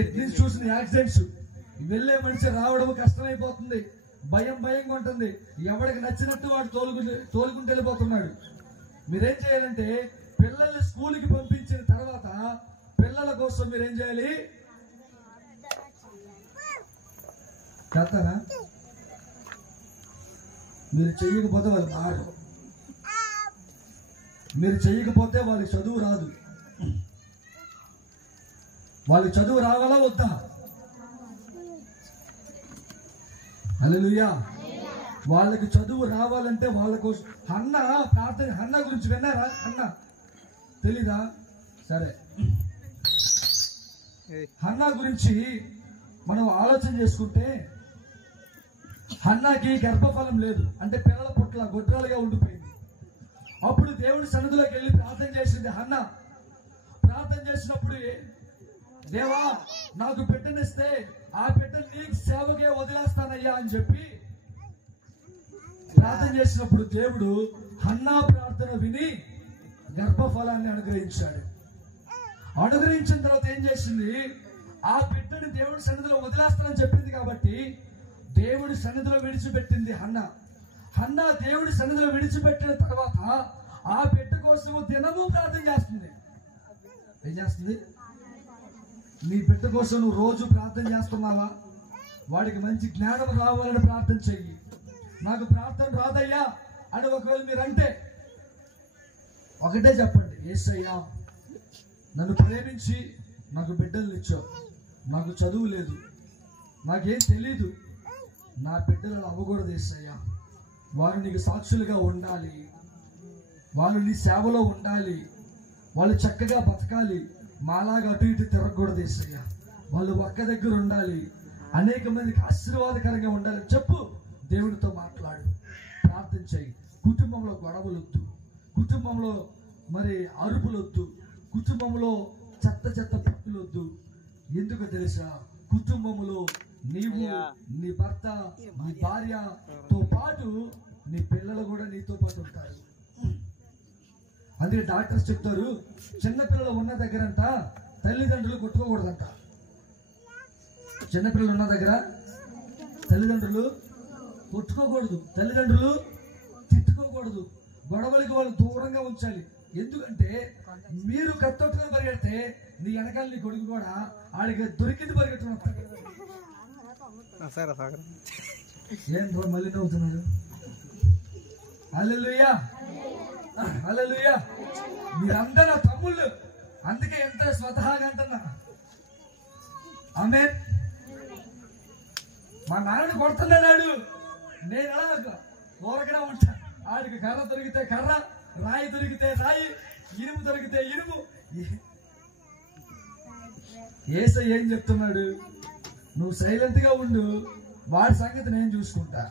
ఎట్ని చూసిన యాక్సిడెంట్స్, వెళ్ళే మనిషి రావడం కష్టమైపోతుంది, భయంగా ఉంటుంది. ఎవరికి నచ్చినట్టు వాడు తోలుకుంటూ వెళ్ళిపోతున్నాడు. మీరేం చేయాలంటే పిల్లల్ని స్కూల్కి పంపించిన తర్వాత పిల్లల కోసం మీరేం చేయాలి? చేస్తారా? మీరు చెయ్యకపోతే వాళ్ళు మారు. మీరు చెయ్యకపోతే వాళ్ళకి చదువు రాదు. వాళ్ళకి చదువు రావాలా వద్దా? హల్లెలూయా. వాళ్ళకి చదువు రావాలంటే వాళ్ళ కోసం హన్న గురించి విన్నారా? హన్న తెలీదా? సరే, హన్నా గురించి మనం ఆలోచన చేసుకుంటే హన్నాకి గర్భఫలం లేదు, అంటే పిల్లల పుట్ల గొడ్రాలుగా ఉండిపోయింది. అప్పుడు దేవుడి సన్నిధిలోకి వెళ్ళి ప్రార్థన చేసింది హన్న. ప్రార్థన చేసినప్పుడు, దేవా నాకు బిడ్డనిస్తే ఆ బిడ్డను నీకు సేవకే వదిలేస్తానయ్యా అని చెప్పి ప్రార్థన చేసినప్పుడు దేవుడు హన్నా ప్రార్థన విని గర్భఫలాన్ని అనుగ్రహించాడు. అనుగ్రహించిన తర్వాత ఏం చేసింది? ఆ బిడ్డని దేవుడి సన్నిధిలో వదిలేస్తానని చెప్పింది కాబట్టి దేవుడి సన్నిధిలో విడిచిపెట్టింది హన్నా దేవుడి సన్నిధిలో విడిచిపెట్టిన తర్వాత ఆ బిడ్డ కోసం దినము ప్రార్థన చేస్తుంది. ఏం చేస్తుంది? నీ బిడ్డ కోసం నువ్వు రోజు ప్రార్థన చేస్తున్నావా? వాడికి మంచి జ్ఞానం రావాలని ప్రార్థన చెయ్యి. నాకు ప్రార్థన రాదయ్యా అని ఒకవేళ మీరు అంటే ఒకటే చెప్పండి, యేసయ్యా నన్ను ప్రేమించి నాకు బిడ్డలు ఇచ్చావు, నాకు చదువు లేదు, నాకేం తెలీదు, నా బిడ్డలు అవ్వకూడదు యేసయ్యా, వారు నీకు సాక్షులుగా ఉండాలి, వాళ్ళు నీ సేవలో ఉండాలి, వాళ్ళు చక్కగా బతకాలి, మాలాగా అటు ఇటు తిరగకూడదు యేసయ్యా. వాళ్ళు ఒక్క దగ్గర ఉండాలి, అనేక మందికి ఆశీర్వాదకరంగా ఉండాలి. చెప్పు, దేవుడితో మాట్లాడు, ప్రార్థన చేయి. కుటుంబంలో గొడవలొద్దు, కుటుంబంలో మరి అరుపులొద్దు, కుటుంబంలో చెత్త చెత్త పక్కులొద్దు. ఎందుకు తెలుసా? కుటుంబంలో నీవు, నీ భర్త, నీ భార్యతో పాటు నీ పిల్లలు కూడా నీతో పాటు ఉంటారు. అందుకే డాక్టర్స్ చెప్తారు, చిన్నపిల్లలు ఉన్న దగ్గరంట తల్లిదండ్రులు కొట్టుకోకూడదంట. చిన్నపిల్లలు ఉన్న దగ్గర తల్లిదండ్రులు కొట్టుకోకూడదు, తల్లిదండ్రులు తిట్టుకోకూడదు, గొడవలకి వాళ్ళు దూరంగా ఉంచాలి. ఎందుకంటే మీరు కత్తొట్టుకుని పరిగెడితే నీ వెనకాల నీ కొడుకు కూడా ఆడికి దొరికింది పరిగెట్టుకుని వస్తాడు. ఏం మళ్ళీ నవ్వుతున్నారు? హల్లెలూయా, హల్లెలూయా. మీరందరూ తమ్ముళ్ళు, అందుకే ఎంత స్వతహాగా అంటున్నా. ఆమేన్. మా నాన్నని కొడుతున్నాడు, నేను అలా ఊరకనే ఉంటా. ఆడికి కర్ర దొరికితే కర్ర, రాయి దొరికితే రాయి, ఇనుము దొరికితే ఇనుము. యేసయ్య ఏం చెప్తున్నాడు? నువ్వు సైలెంట్ గా ఉండు, వాడి సంగతి నేను చూసుకుంటా.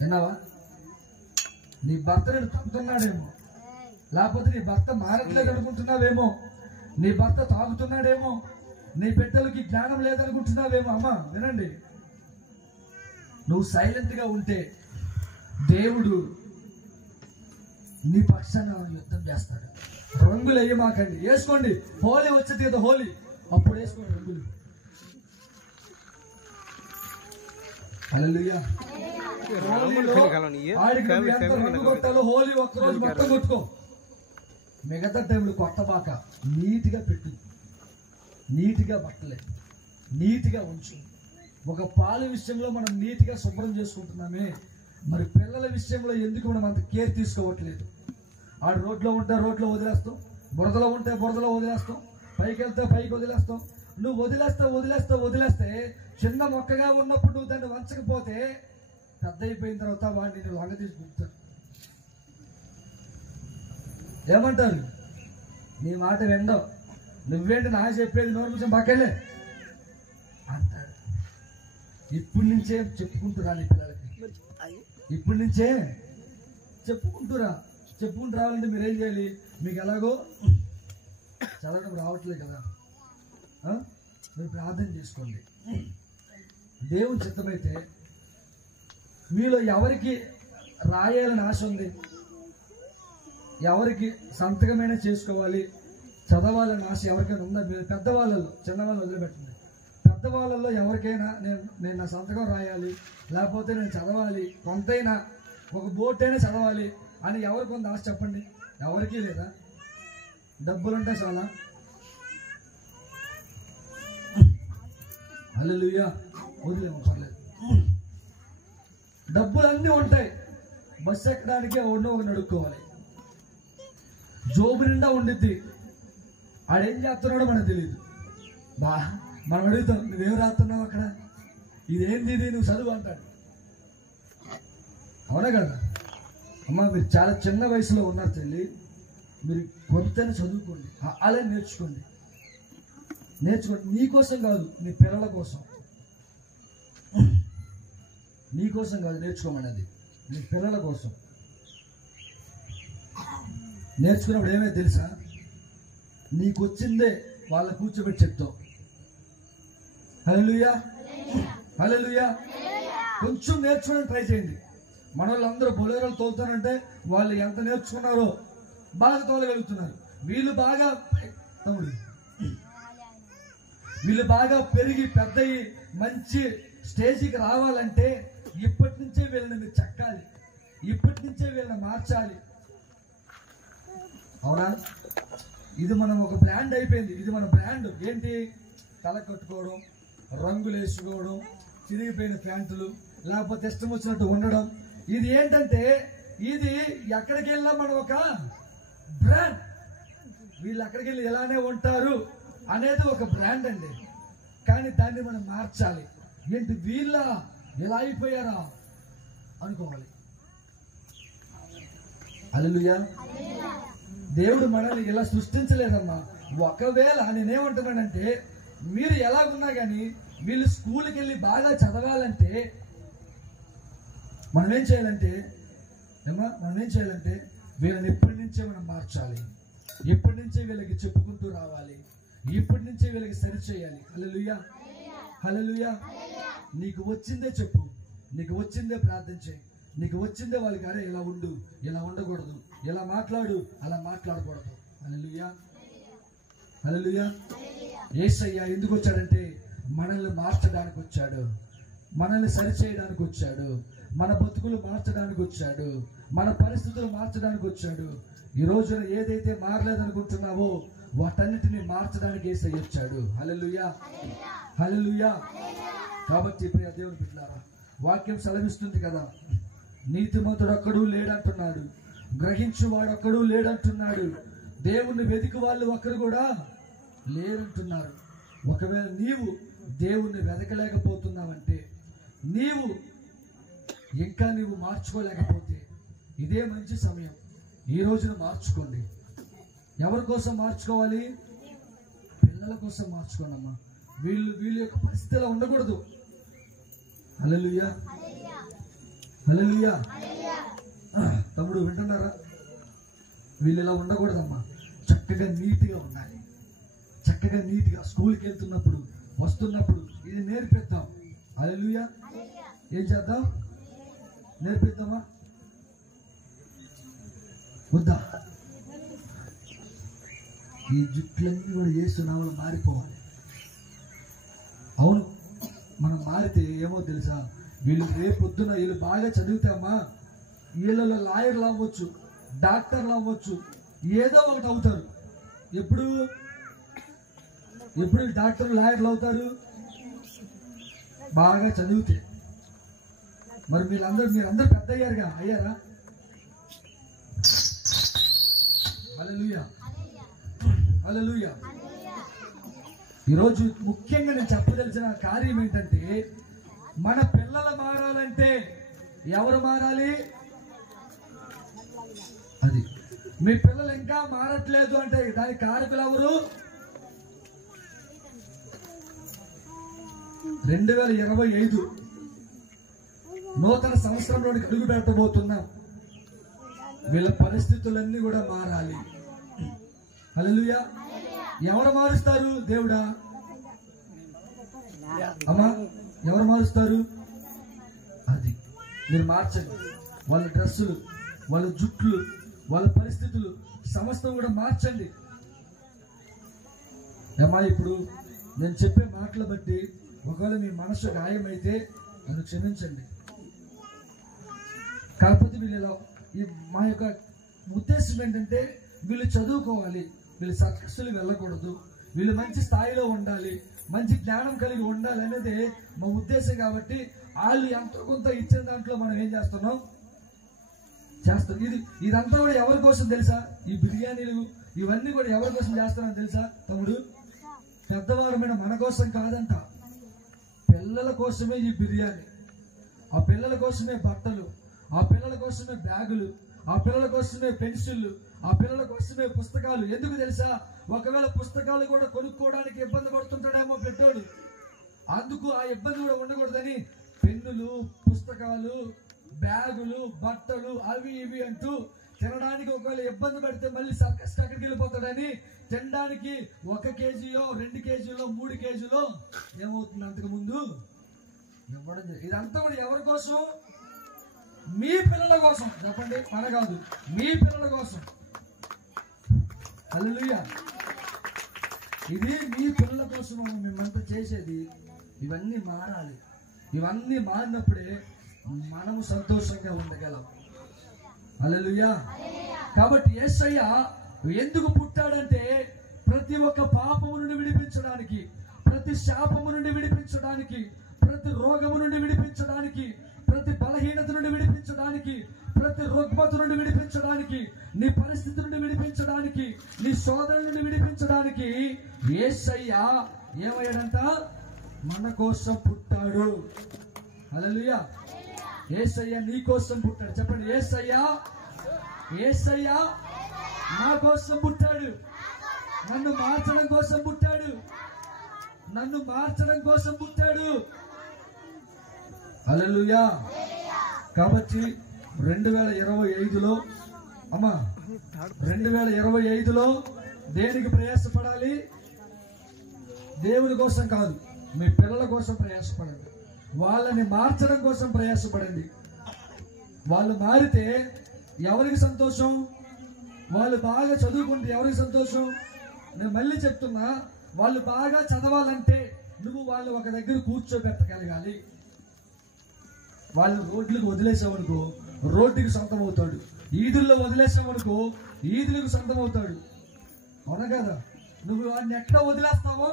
విన్నావా? నీ భర్త నేను తంతున్నాడేమో, లేకపోతే నీ భర్త మారట్లేదు అనుకుంటున్నావేమో, నీ భర్త తాగుతున్నాడేమో, నీ బిడ్డలకి జ్ఞానం లేదనుకుంటున్నావేమో. అమ్మా వినండి, నువ్వు సైలెంట్ గా ఉంటే దేవుడు నీ పక్షాన యుద్ధం చేస్తాడు. రంగులు వేయమాకండి, వేసుకోండి. హోలీ వచ్చేది కదా, హోలీ అప్పుడు వేసుకోండి రంగులు. హల్లెలూయా. రంగు కొట్టాలో హోలీ ఒక్కరోజు మొత్తం కొట్టుకో, మిగతా టైంలో కొట్టబాక. నీట్గా పెట్టు, నీట్గా బట్టలే, నీట్గా ఉంచు. ఒక పాల విషయంలో మనం నీట్గా శుభ్రం చేసుకుంటున్నామే, మరి పిల్లల విషయంలో ఎందుకు మనం అంత కేర్ తీసుకోవట్లేదు? ఆడు రోడ్లో ఉంటే రోడ్లో వదిలేస్తాం, బురదలో ఉంటే బురదలో వదిలేస్తాం, పైకి వెళ్తే పైకి వదిలేస్తాం. నువ్వు వదిలేస్తే చిన్న మొక్కగా ఉన్నప్పుడు నువ్వు దాన్ని వంచకపోతే పెద్ద అయిపోయిన తర్వాత వాడిని నేను వంగ తీసుకుంటాను. ఏమంటారు? నీ మాట వినడం, నువ్వేంటి నా చెప్పేది నోరు కొంచెం పక్కలే అంటాడు. ఇప్పటి నుంచే చెప్పుకుంటురా నీ పిల్లలకి, ఇప్పటి నుంచే చెప్పుకుంటూ రావాలంటే మీరేం చేయాలి? మీకు ఎలాగో చదవడం రావట్లేదు కదా, మీరు ప్రార్థన చేసుకోండి. దేవుని చిత్తమైతే మీలో ఎవరికి రాయాలని ఆశ ఉంది, ఎవరికి సంతకమైనా చేసుకోవాలి, చదవాలని ఆశ ఎవరికైనా ఉందా? మీరు పెద్దవాళ్ళలో, చిన్నవాళ్ళు వదిలిపెట్టండి. పెద్దవాళ్ళల్లో ఎవరికైనా నేను నా సంతకం రాయాలి, లేకపోతే నేను చదవాలి, కొంతైనా ఒక బోర్డైనా చదవాలి అని ఎవరికి ఉంది ఆశ? చెప్పండి. ఎవరికీ లేదా? డబ్బులుంటే చాలా. హల్లెలూయా. వదిలేమో పర్లేదు, డబ్బులన్నీ ఉంటాయి, బస్సు ఎక్కడానికి ఒక నడుక్కోవాలి, జోబు నిండా ఉండిద్ది. ఆడేం చేస్తున్నాడో మనకు తెలియదు. మనం అడుగుతాం, నువ్వేం రాస్తున్నావు అక్కడ, ఇదేంది ఇది, నువ్వు చదువు అంటాడు. అవునా కదా? అమ్మ, మీరు చాలా చిన్న వయసులో ఉన్నారు తల్లి, మీరు కొంతైనా చదువుకోండి, అలా నేర్చుకోండి. నీకోసం కాదు, నీ పిల్లల కోసం. నీకోసం కాదు నేర్చుకోమన్నది, నీ పిల్లల కోసం. నేర్చుకున్నప్పుడు ఏమైతే తెలుసా? నీకు వచ్చిందే వాళ్ళ కూర్చోబెట్టి చెప్తావు. హల్లెలూయా, హల్లెలూయా. కొంచెం నేర్చుకోవడానికి ట్రై చేయండి. మన వాళ్ళందరూ బొలేరోలు తోలుతారంటే వాళ్ళు ఎంత నేర్చుకున్నారో బాగా తోలగలుగుతున్నారు. వీళ్ళు బాగా పెరిగి పెద్దయి మంచి స్టేజ్కి రావాలంటే ఇప్పటి నుంచే వీళ్ళని మీరు చెక్కాలి, ఇప్పటి నుంచే వీళ్ళని మార్చాలి. అవునా? ఇది మనం ఒక బ్రాండ్ అయిపోయింది. ఇది మన బ్రాండ్ ఏంటి? తల కట్టుకోవడం, రంగులు వేసుకోవడం, చిరిగిపోయిన ప్యాంటులు, లేకపోతే ఇష్టం వచ్చినట్టు ఉండడం. ఇది ఏంటంటే ఇది ఎక్కడికి వెళ్ళినా మనం ఒక బ్రాండ్. వీళ్ళు ఎక్కడికి వెళ్ళి ఎలానే ఉంటారు అనేది ఒక బ్రాండ్ అండి. కానీ దాన్ని మనం మార్చాలి. ఏంటి వీళ్ళ ఎలా అయిపోయారా అనుకోవాలి. హల్లెలూయా. దేవుడు మనల్ని ఇలా సృష్టించలేదమ్మా. ఒకవేళ నేనేమంటున్నానంటే, మీరు ఎలాగున్నా కానీ వీళ్ళు స్కూల్కి వెళ్ళి బాగా చదవాలంటే మనం ఏం చేయాలంటే వీళ్ళని ఇప్పటి నుంచే మనం మార్చాలి. ఇప్పటి నుంచే వీళ్ళకి చెప్పుకుంటూ రావాలి. ఇప్పటి నుంచే వీళ్ళకి సరి చేయాలి. హల్లెలూయా, హల్లెలూయా. నీకు వచ్చిందే చెప్పు, నీకు వచ్చిందే ప్రార్థన చేయి, నీకు వచ్చిందే వాళ్ళకి అరే ఇలా ఉండు, ఇలా ఉండకూడదు, ఇలా మాట్లాడు, అలా మాట్లాడకూడదు. హల్లెలూయా, హల్లెలూయా. యేసయ్య ఎందుకు వచ్చాడంటే మనల్ని మార్చడానికి వచ్చాడు, మనల్ని సరిచేయడానికి వచ్చాడు, మన బతుకులు మార్చడానికి వచ్చాడు, మన పరిస్థితులు మార్చడానికి వచ్చాడు. ఈ రోజున ఏదైతే మారలేదనుకుంటున్నావో వాటన్నిటిని మార్చడానికి యేసయ్య వచ్చాడు. హల్లెలూయా, హల్లెలూయా. కాబట్టి ప్రియ దేవుని బిడ్డలారా, వాక్యం సెలవిస్తుంది కదా, నీతిమంతుడు ఒక్కడు లేడంటున్నాడు, గ్రహించువాడు ఒక్కడు లేడంటున్నాడు, దేవుణ్ణి వెతికి వాళ్ళు ఒక్కరు కూడా లేరంటున్నారు. ఒకవేళ నీవు దేవుణ్ణి వెతకలేకపోతున్నావంటే, నీవు మార్చుకోలేకపోతే ఇదే మంచి సమయం. ఈ రోజున మార్చుకోండి. ఎవరి కోసం మార్చుకోవాలి? పిల్లల కోసం మార్చుకోండి అమ్మా. వీళ్ళ యొక్క పరిస్థితి ఇలా ఉండకూడదు. హల్లెలూయా, హల్లెలూయా. తమ్ముడు వింటున్నారా? వీళ్ళు ఇలా ఉండకూడదమ్మా. చక్కగా నీట్గా ఉండాలి. చక్కగా నీట్గా స్కూల్కి వెళ్తున్నప్పుడు వస్తున్నప్పుడు ఇది నేర్పిద్దాం. హల్లెలూయా. ఏం చేద్దాం? నేర్పిద్దామా వద్దా? ఈ జుట్లన్నీ కూడా యేసు నామములో మారిపోవాలి. అవును, మనం మారితే ఏమో తెలుసా, వీళ్ళు రేపొద్దున వీళ్ళు బాగా చదివితేమ్మా వీళ్ళలో లాయర్లు అవ్వచ్చు, డాక్టర్లు అవ్వచ్చు, ఏదో ఒకటి అవుతారు. ఎప్పుడు డాక్టర్లు లాయర్లు అవుతారు? బాగా చదివితే. మరి మీరందరూ పెద్ద అయ్యారా? హల్లెలూయా, హల్లెలూయా. ఈరోజు ముఖ్యంగా నేను చెప్పదలిచిన కార్యం ఏంటంటే, మన పిల్లలు మారాలంటే ఎవరు మారాలి? అది మీ పిల్లలు ఇంకా మారట్లేదు అంటే దానికి కారకులు ఎవరు? 2025 నూతన సంవత్సరంలోనికి అడుగు పెట్టబోతున్నాం. వీళ్ళ పరిస్థితులన్నీ కూడా మారాలి. హల్లెలూయా. ఎవరు మారుస్తారు? దేవుడా. అమ్మా, ఎవరు మారుస్తారు? అది మీరు మార్చండి. వాళ్ళ డ్రెస్సులు, వాళ్ళ జుట్లు, వాళ్ళ పరిస్థితులు సమస్తం కూడా మార్చండి. అమ్మా, ఇప్పుడు నేను చెప్పే మాటలు బట్టి ఒకవేళ మీ మనసు గాయమైతే నన్ను క్షమించండి. కాకపోతే వీళ్ళు మా యొక్క ఉద్దేశం ఏంటంటే, వీళ్ళు చదువుకోవాలి, వీళ్ళు సక్సెస్ఫుల్ వెళ్ళకూడదు, వీళ్ళు మంచి స్థాయిలో ఉండాలి, మంచి జ్ఞానం కలిగి ఉండాలి అనేది మా ఉద్దేశం. కాబట్టి వాళ్ళు ఎంతో కొంత ఇచ్చిన దాంట్లో మనం ఏం చేస్తాం. ఇదంతా కూడా ఎవరి కోసం తెలుసా? ఈ బిర్యానీలు ఇవన్నీ కూడా ఎవరి కోసం చేస్తారని తెలుసా తమ్ముడు? పెద్దవారమైన మన కోసం కాదంట, పిల్లల కోసమే ఈ బిర్యానీ. ఆ పిల్లల కోసమే బట్టలు, ఆ పిల్లల కోసమే బ్యాగులు, ఆ పిల్లల కోసమే పెన్సిళ్ళు, ఆ పిల్లల కోసమే పుస్తకాలు. ఎందుకు తెలుసా? ఒకవేళ పుస్తకాలు కూడా కొనుక్కోవడానికి ఇబ్బంది పడుతుంటాడేమో పెట్టాడు, అందుకు ఆ ఇబ్బంది కూడా ఉండకూడదని పెన్నులు, పుస్తకాలు, బ్యాగులు, బట్టలు అవి ఇవి అంటూ తినడానికి ఒకవేళ ఇబ్బంది పడితే మళ్ళీ సర్కస్ అక్కడికి వెళ్ళిపోతాడని తినడానికి 1 కేజీలో 2 కేజీలో 3 కేజీలో ఏమవుతుంది అంతకు ముందు ఇవ్వడం. ఇదంతా కూడా ఎవరి కోసం? మీ పిల్లల కోసం. చెప్పండి, మన కాదు, మీ పిల్లల కోసం. హల్లెలూయా. ఇది మీ పిల్లల కోసం మేమంతా చేసేది. ఇవన్నీ మారాలి. ఇవన్నీ మారినప్పుడే మనము సంతోషంగా ఉండగలం. హల్లెలూయా. కాబట్టి యేసయ్య ఎందుకు పుట్టాడంటే, ప్రతి ఒక్క పాపము నుండి విడిపించడానికి, ప్రతి శాపము నుండి విడిపించడానికి, ప్రతి రోగము నుండి విడిపించడానికి, ప్రతి బలహీనత నుండి విడిపించడానికి, ప్రతి రుగ్మత నుండి విడిపించడానికి, నీ పరిస్థితి నుండి విడిపించడానికి, నీ శోధన నుండి విడిపించడానికి యేసయ్య ఏమయ్యాడంట? మన కోసం పుట్టాడు. హల్లెలూయా. యేసయ్య నీ కోసం పుట్టాడు. చెప్పండి, యేసయ్య నా కోసం పుట్టాడు, నన్ను మార్చడం కోసం పుట్టాడు, నన్ను మార్చడం కోసం పుట్టాడు. హల్లెలూయా. కాబట్టి 2025లో అమ్మా 2025లో దేనికి ప్రయాసపడాలి? దేవుని కోసం కాదు, మీ పిల్లల కోసం ప్రయాసపడండి. వాళ్ళని మార్చడం కోసం ప్రయాసపడండి. వాళ్ళు మారితే ఎవరికి సంతోషం? వాళ్ళు బాగా చదువుకుంటే ఎవరికి సంతోషం? నేను మళ్ళీ చెప్తున్నా, వాళ్ళు బాగా చదవాలంటే నువ్వు వాళ్ళు ఒక దగ్గర కూర్చోబెట్టగలగాలి. వాళ్ళు రోడ్లకు వదిలేసావనుకో రోడ్డుకి సొంతం అవుతాడు, ఈదుల్లో వదిలేసావనుకో ఈదులకు సొంతం అవుతాడు. అవునా కదా? నువ్వు వాడిని ఎక్కడ వదిలేస్తావో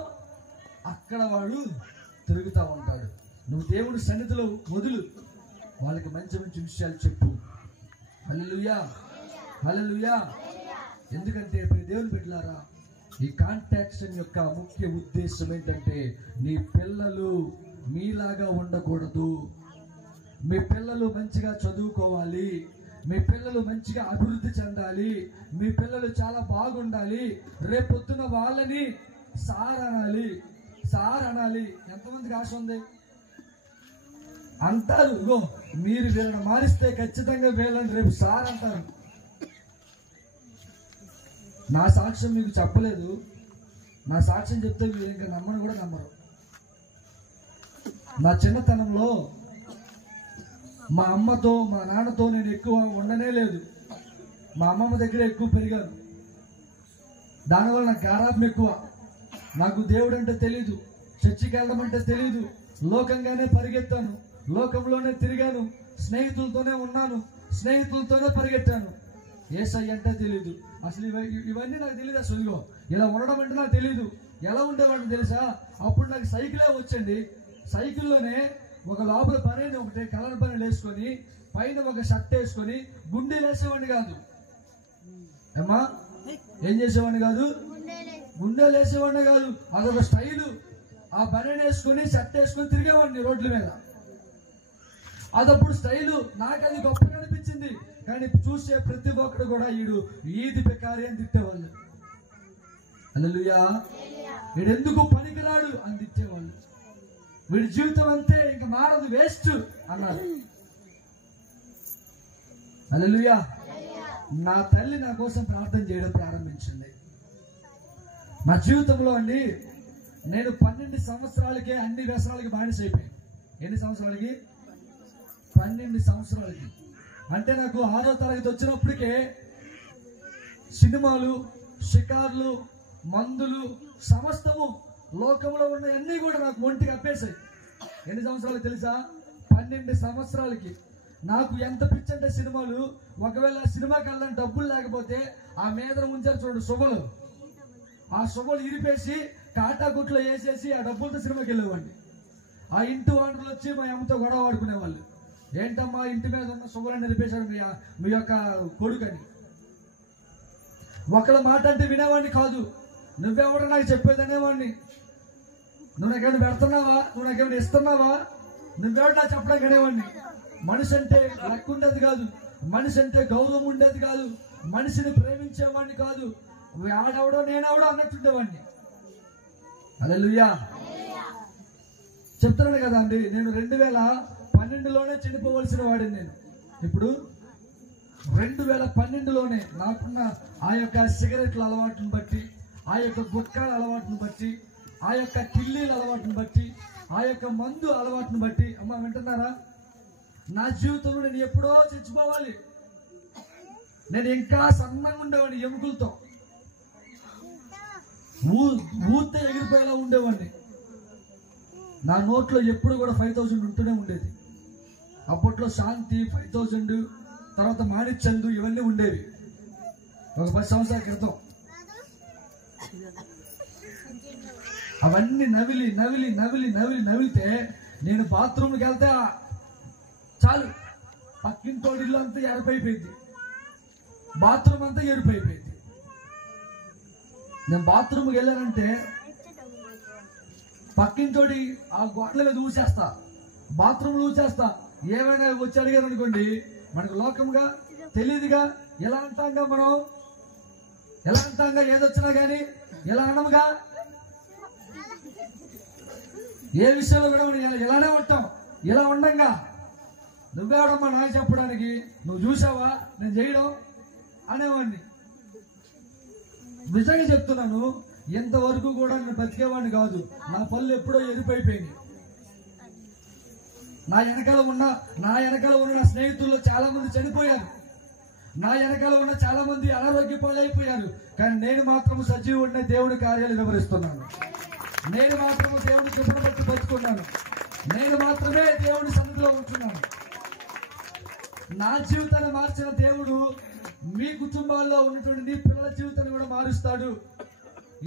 అక్కడ వాడు తిరుగుతూ ఉంటాడు. నువ్వు దేవుడి సన్నిధిలో వదులు, వాళ్ళకి మంచి మంచి విషయాలు చెప్పు. హల్లెలూయా, హల్లెలూయా. ఎందుకంటే దేవుని బిడ్డలారా, ఈ కాంటాక్షన్ యొక్క ముఖ్య ఉద్దేశం ఏంటంటే నీ పిల్లలు మీలాగా ఉండకూడదు. మీ పిల్లలు మంచిగా చదువుకోవాలి, మీ పిల్లలు మంచిగా అభివృద్ధి చెందాలి, మీ పిల్లలు చాలా బాగుండాలి. రేపొద్దున వాళ్ళని సార్ అనాలి, సార్ అనాలి. ఎంతమందికి ఆశ ఉంది? అంటారు, ఇగో మీరు వీళ్ళని మారిస్తే ఖచ్చితంగా వీళ్ళని రేపు సార్ అంటారు. నా సాక్ష్యం మీకు చెప్పలేదు, నా సాక్ష్యం చెప్తే మీరు ఇంకా నమ్మను కూడా నమ్మరు. నా చిన్నతనంలో మా అమ్మతో మా నాన్నతో నేను ఎక్కువ ఉండనే లేదు. మా అమ్మమ్మ దగ్గర ఎక్కువ పెరిగాను. దానివల్ల నాకు గారాబం ఎక్కువ. నాకు దేవుడు అంటే తెలీదు, చర్చికి వెళ్ళడం అంటే తెలీదు. లోకంగానే పరిగెత్తాను, లోకంలోనే తిరిగాను, స్నేహితులతోనే ఉన్నాను, స్నేహితులతోనే పరిగెత్తాను. యేసయ్య అంటే తెలీదు. అసలు ఇవన్నీ నాకు తెలియదు. అసలు ఇదిగో ఇలా ఉండడం అంటే నాకు తెలీదు. ఎలా ఉండేవాడిని తెలుసా? అప్పుడు నాకు సైకిలే వచ్చండి. సైకిల్లోనే ఒక లోపల పని ఒకటి కలర్ పని వేసుకొని పైన ఒక షర్ట్ వేసుకొని గుండెలు వేసేవాడిని కాదు. ఏమ్మా ఏం చేసేవాడిని కాదు? గుండెలు వేసేవాడిని కాదు. అదొక స్టైలు. ఆ బనీన్ వేసుకొని షర్ట్ వేసుకొని తిరిగేవాడిని రోడ్ల మీద. అదప్పుడు స్టైలు. నాకు అది గొప్పగా అనిపించింది. కానీ చూసే ప్రతి ఒక్కరు కూడా ఈది బెకారి అని తిట్టేవాళ్ళు. హల్లెలూయా. వీడెందుకు పనికిరాడు అని తిట్టేవాళ్ళు. వీడి జీవితం అంతే, ఇంకా మారదు, వేస్ట్ అన్నారు. హల్లెలూయా. నా తల్లి నా కోసం ప్రార్థన చేయడం ప్రారంభించింది. నా జీవితంలో అండి నేను 12 సంవత్సరాలకే అన్ని వ్యసనాలకి బానిస అయిపోయాను. ఎన్ని సంవత్సరాలకి? 12 సంవత్సరాలకి. అంటే నాకు 6వ తరగతి వచ్చినప్పటికే సినిమాలు, షికార్లు, మందులు, సమస్తము లోకంలో ఉన్న అన్ని కూడా నాకు ఒంటికి అప్పేసాయి. ఎన్ని సంవత్సరాలు తెలుసా? 12 సంవత్సరాలకి. నాకు ఎంత పిచ్చి అంటే సినిమాలు, ఒకవేళ సినిమాకి వెళ్ళని డబ్బులు లేకపోతే ఆ మీద ఉంచారు చూడు శుభలు, ఆ శుభలు ఇరిపేసి కాటాగుట్లో వేసేసి ఆ డబ్బులతో సినిమాకి వెళ్ళేవాడిని. ఆ ఇంటి వాంటర్లు వచ్చి మా అమ్మతో గొడవ ఆడుకునేవాళ్ళు. ఏంటమ్మా ఇంటి మీద ఉన్న శుభలను నిలిపేశాడు మీ యొక్క కొడుకని. ఒకళ్ళ మాట అంటే వినేవాడిని కాదు. నువ్వెవడో నాకు చెప్పేది అనేవాడిని. నువ్వు నాకేమైనా పెడుతున్నావా, నువ్వు నాకేమైనా ఇస్తున్నావా, నువ్వెవడు నాకు చెప్పడానికి అనేవాడిని. మనిషి అంటే లెక్క ఉండేది కాదు, మనిషి అంటే గౌరవం ఉండేది కాదు, మనిషిని ప్రేమించేవాడిని కాదు. ఆడెవడో నేనెవడో అన్నట్టుండేవాడిని. హల్లెలూయా. చెప్తున్నాను కదా అండి, నేను 2012లోనే చనిపోవలసిన వాడిని. నేను ఇప్పుడు 2012లోనే నాకున్న ఆ యొక్క సిగరెట్ల అలవాటును బట్టి, ఆ యొక్క గుట్కాల అలవాటును బట్టి, ఆ యొక్క కిల్లీల అలవాటును బట్టి, ఆ యొక్క మందు అలవాటును బట్టి, అమ్మ వింటున్నారా, నా జీవితంలో నేను ఎప్పుడో చచ్చిపోవాలి. నేను ఇంకా సన్నంగా ఉండేవాడిని, ఎముకలతో ఊతే ఎగిరిపోయేలా ఉండేవాడిని. నా నోట్లో ఎప్పుడు కూడా 5000 ఉంటూనే ఉండేది. అప్పట్లో శాంతి 5000, తర్వాత మాణిక్చందు ఇవన్నీ ఉండేవి ఒక 10 సంవత్సరాల క్రితం. అవన్నీ నవిలి నవిలి నవిలి నవిలి నవిలితే నేను బాత్రూమ్కి వెళ్తే చాలు పక్కింటోడి ఇల్లు అంతా ఎరుపైపోయింది, బాత్రూమ్ అంతా ఎరుపైపోయింది. నేను బాత్రూమ్కి వెళ్ళానంటే పక్కింటోడి ఆ గోడల మీద ఊసేస్తా, బాత్రూమ్లో ఊసేస్తా. ఏమైనా వచ్చి అడిగారు అనుకోండి, మనకు లోకంగా తెలియదుగా, ఎలా అంటాంగా మనం ఎలా అంటాంగా ఏదొచ్చినా కానీ ఎలా అనముగా, ఏ విషయంలో కూడా మనం ఇలానే ఉంటాం. ఇలా ఉండంగా నువ్వేవడమ్మా నాకు చెప్పడానికి, నువ్వు చూసావా నేను చేయడం అనేవాడిని. నిజంగా చెప్తున్నాను, ఇంతవరకు కూడా నేను బతికేవాడిని కాదు. నా పళ్ళు ఎప్పుడో ఎరిపైపోయింది. నా వెనకాల ఉన్న నా స్నేహితుల్లో చాలా మంది చనిపోయారు. నా వెనకాల ఉన్న చాలా మంది అనారోగ్య పాలైపోయారు. కానీ నేను మాత్రం సజీవుడిని, దేవుడి కార్యాలు వివరిస్తున్నాను. నేను మాత్రం దేవుని కృపను బట్టి బతుకున్నాను. నేను మాత్రమే దేవుడి సన్నిధిలో ఉంటున్నాను. నా జీవితాన్ని మార్చిన దేవుడు మీ కుటుంబాల్లో ఉన్నటువంటి నీ పిల్లల జీవితాన్ని కూడా మారుస్తాడు.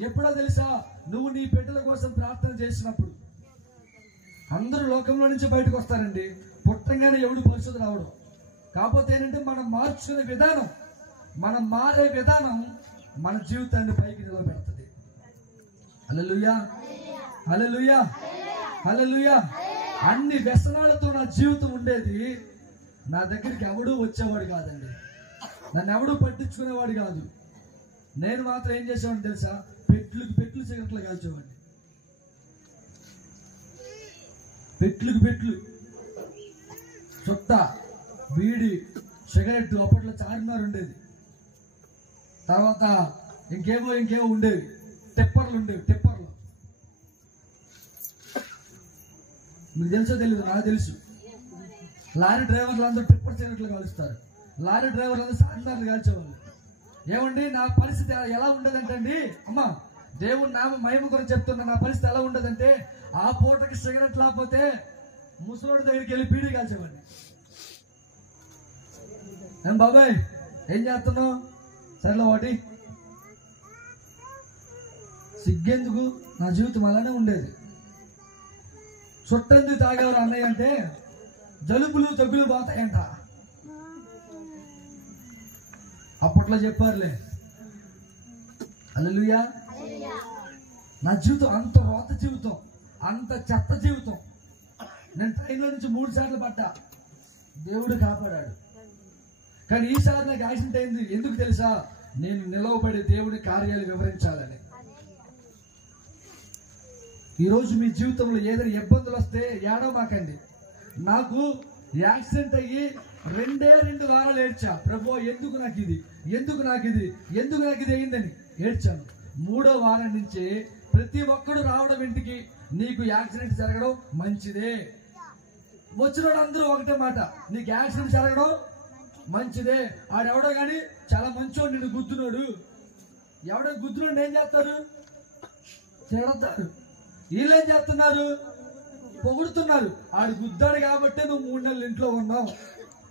ఎప్పుడో తెలుసా, నువ్వు నీ బిడ్డల కోసం ప్రార్థన చేసినప్పుడు. అందరూ లోకంలో నుంచి బయటకు వస్తారండి, పుట్టంగానే ఎవడు పరిశుద్ధుడు రావడం. కాకపోతే ఏంటంటే మనం మార్చుకునే విధానం, మనం మారే విధానం మన జీవితాన్ని పైకి నిలబెడుతుంది. హల్లెలూయా, హల్లెలూయా, హల్లెలూయా. అన్ని వ్యసనాలతో నా జీవితం ఉండేది. నా దగ్గరికి ఎవడూ వచ్చేవాడు కాదండి, నన్ను ఎవడూ పట్టించుకునేవాడు కాదు. నేను మాత్రం ఏం చేసేవాడిని తెలుసా, పెట్లు సిగరెట్లు కాల్చేవాడిని. పెట్లు చుట్ట, బీడి, సిగరెట్. అప్పట్లో చార్మినార్ ఉండేది. తర్వాత ఇంకేమో ఉండేవి, టిప్పర్లు ఉండేవి. టిప్పర్లు మీకు తెలుసో తెలియదు, నాకు తెలుసు. లారీ డ్రైవర్లు అందరూ టిప్పర్ సిగరెట్లు కాలుస్తారు. లారీ డ్రైవర్లు అందరూ చార్మినార్లు కాల్చేవాళ్ళు. ఏమండి నా పరిస్థితి ఎలా ఉండదంటే అండి, అమ్మా దేవుని నామ మహిమ గురించి చెప్తున్నా, నా పరిస్థితి ఎలా ఉండదంటే, ఆ పూటకి సిగరెట్ లేకపోతే ముసలోడి దగ్గరికి వెళ్ళి బీడీ కాల్చేవాడిని. ఏం బాబాయ్ ఏం చేస్తున్నావు? సరేలే వాటి సిగ్గెందుకు, నా జీవితం అలానే ఉండేది. చుట్టెందుకు తాగేవారు అన్నయ్య అంటే, జలుబులు దగ్గులు పోతాయంట. అప్పట్లో చెప్పారులే. హల్లెలూయా. నా జీవితం అంత రోత జీవితం, అంత చెత్త జీవితం. నేను ట్రైన్లో నుంచి 3 సార్లు పడ్డా, దేవుడు కాపాడాడు. కానీ ఈసారి నాకు యాక్సిడెంట్ అయింది. ఎందుకు తెలుసా, నేను నిలవబడి దేవుడి కార్యాలు వివరించాలని. ఈరోజు మీ జీవితంలో ఏదైనా ఇబ్బందులు వస్తే ఏడవమాకండి. నాకు యాక్సిడెంట్ అయ్యి 2 వారాలు ఏడ్చా, ప్రభు ఎందుకు నాకు ఇది అయిందని ఏడ్చాను. 3వ వారం నుంచి ప్రతి ఒక్కడు రావడం ఇంటికి, నీకు యాక్సిడెంట్ జరగడం మంచిదే. వచ్చిన అందరూ ఒకటే మాట, నీకు యాక్సిడెంట్ జరగడం మంచిదే. ఆడెవడో కానీ చాలా మంచోడు, నిన్ను గుద్దునోడు. ఎవడో గుద్దునోడు ఏం చేస్తారు, తిడతారు. వీళ్ళు ఏం చేస్తున్నారు, పొగుడుతున్నారు. ఆడు గుద్దాడు కాబట్టి నువ్వు 3 నెలలు ఇంట్లో ఉన్నావు,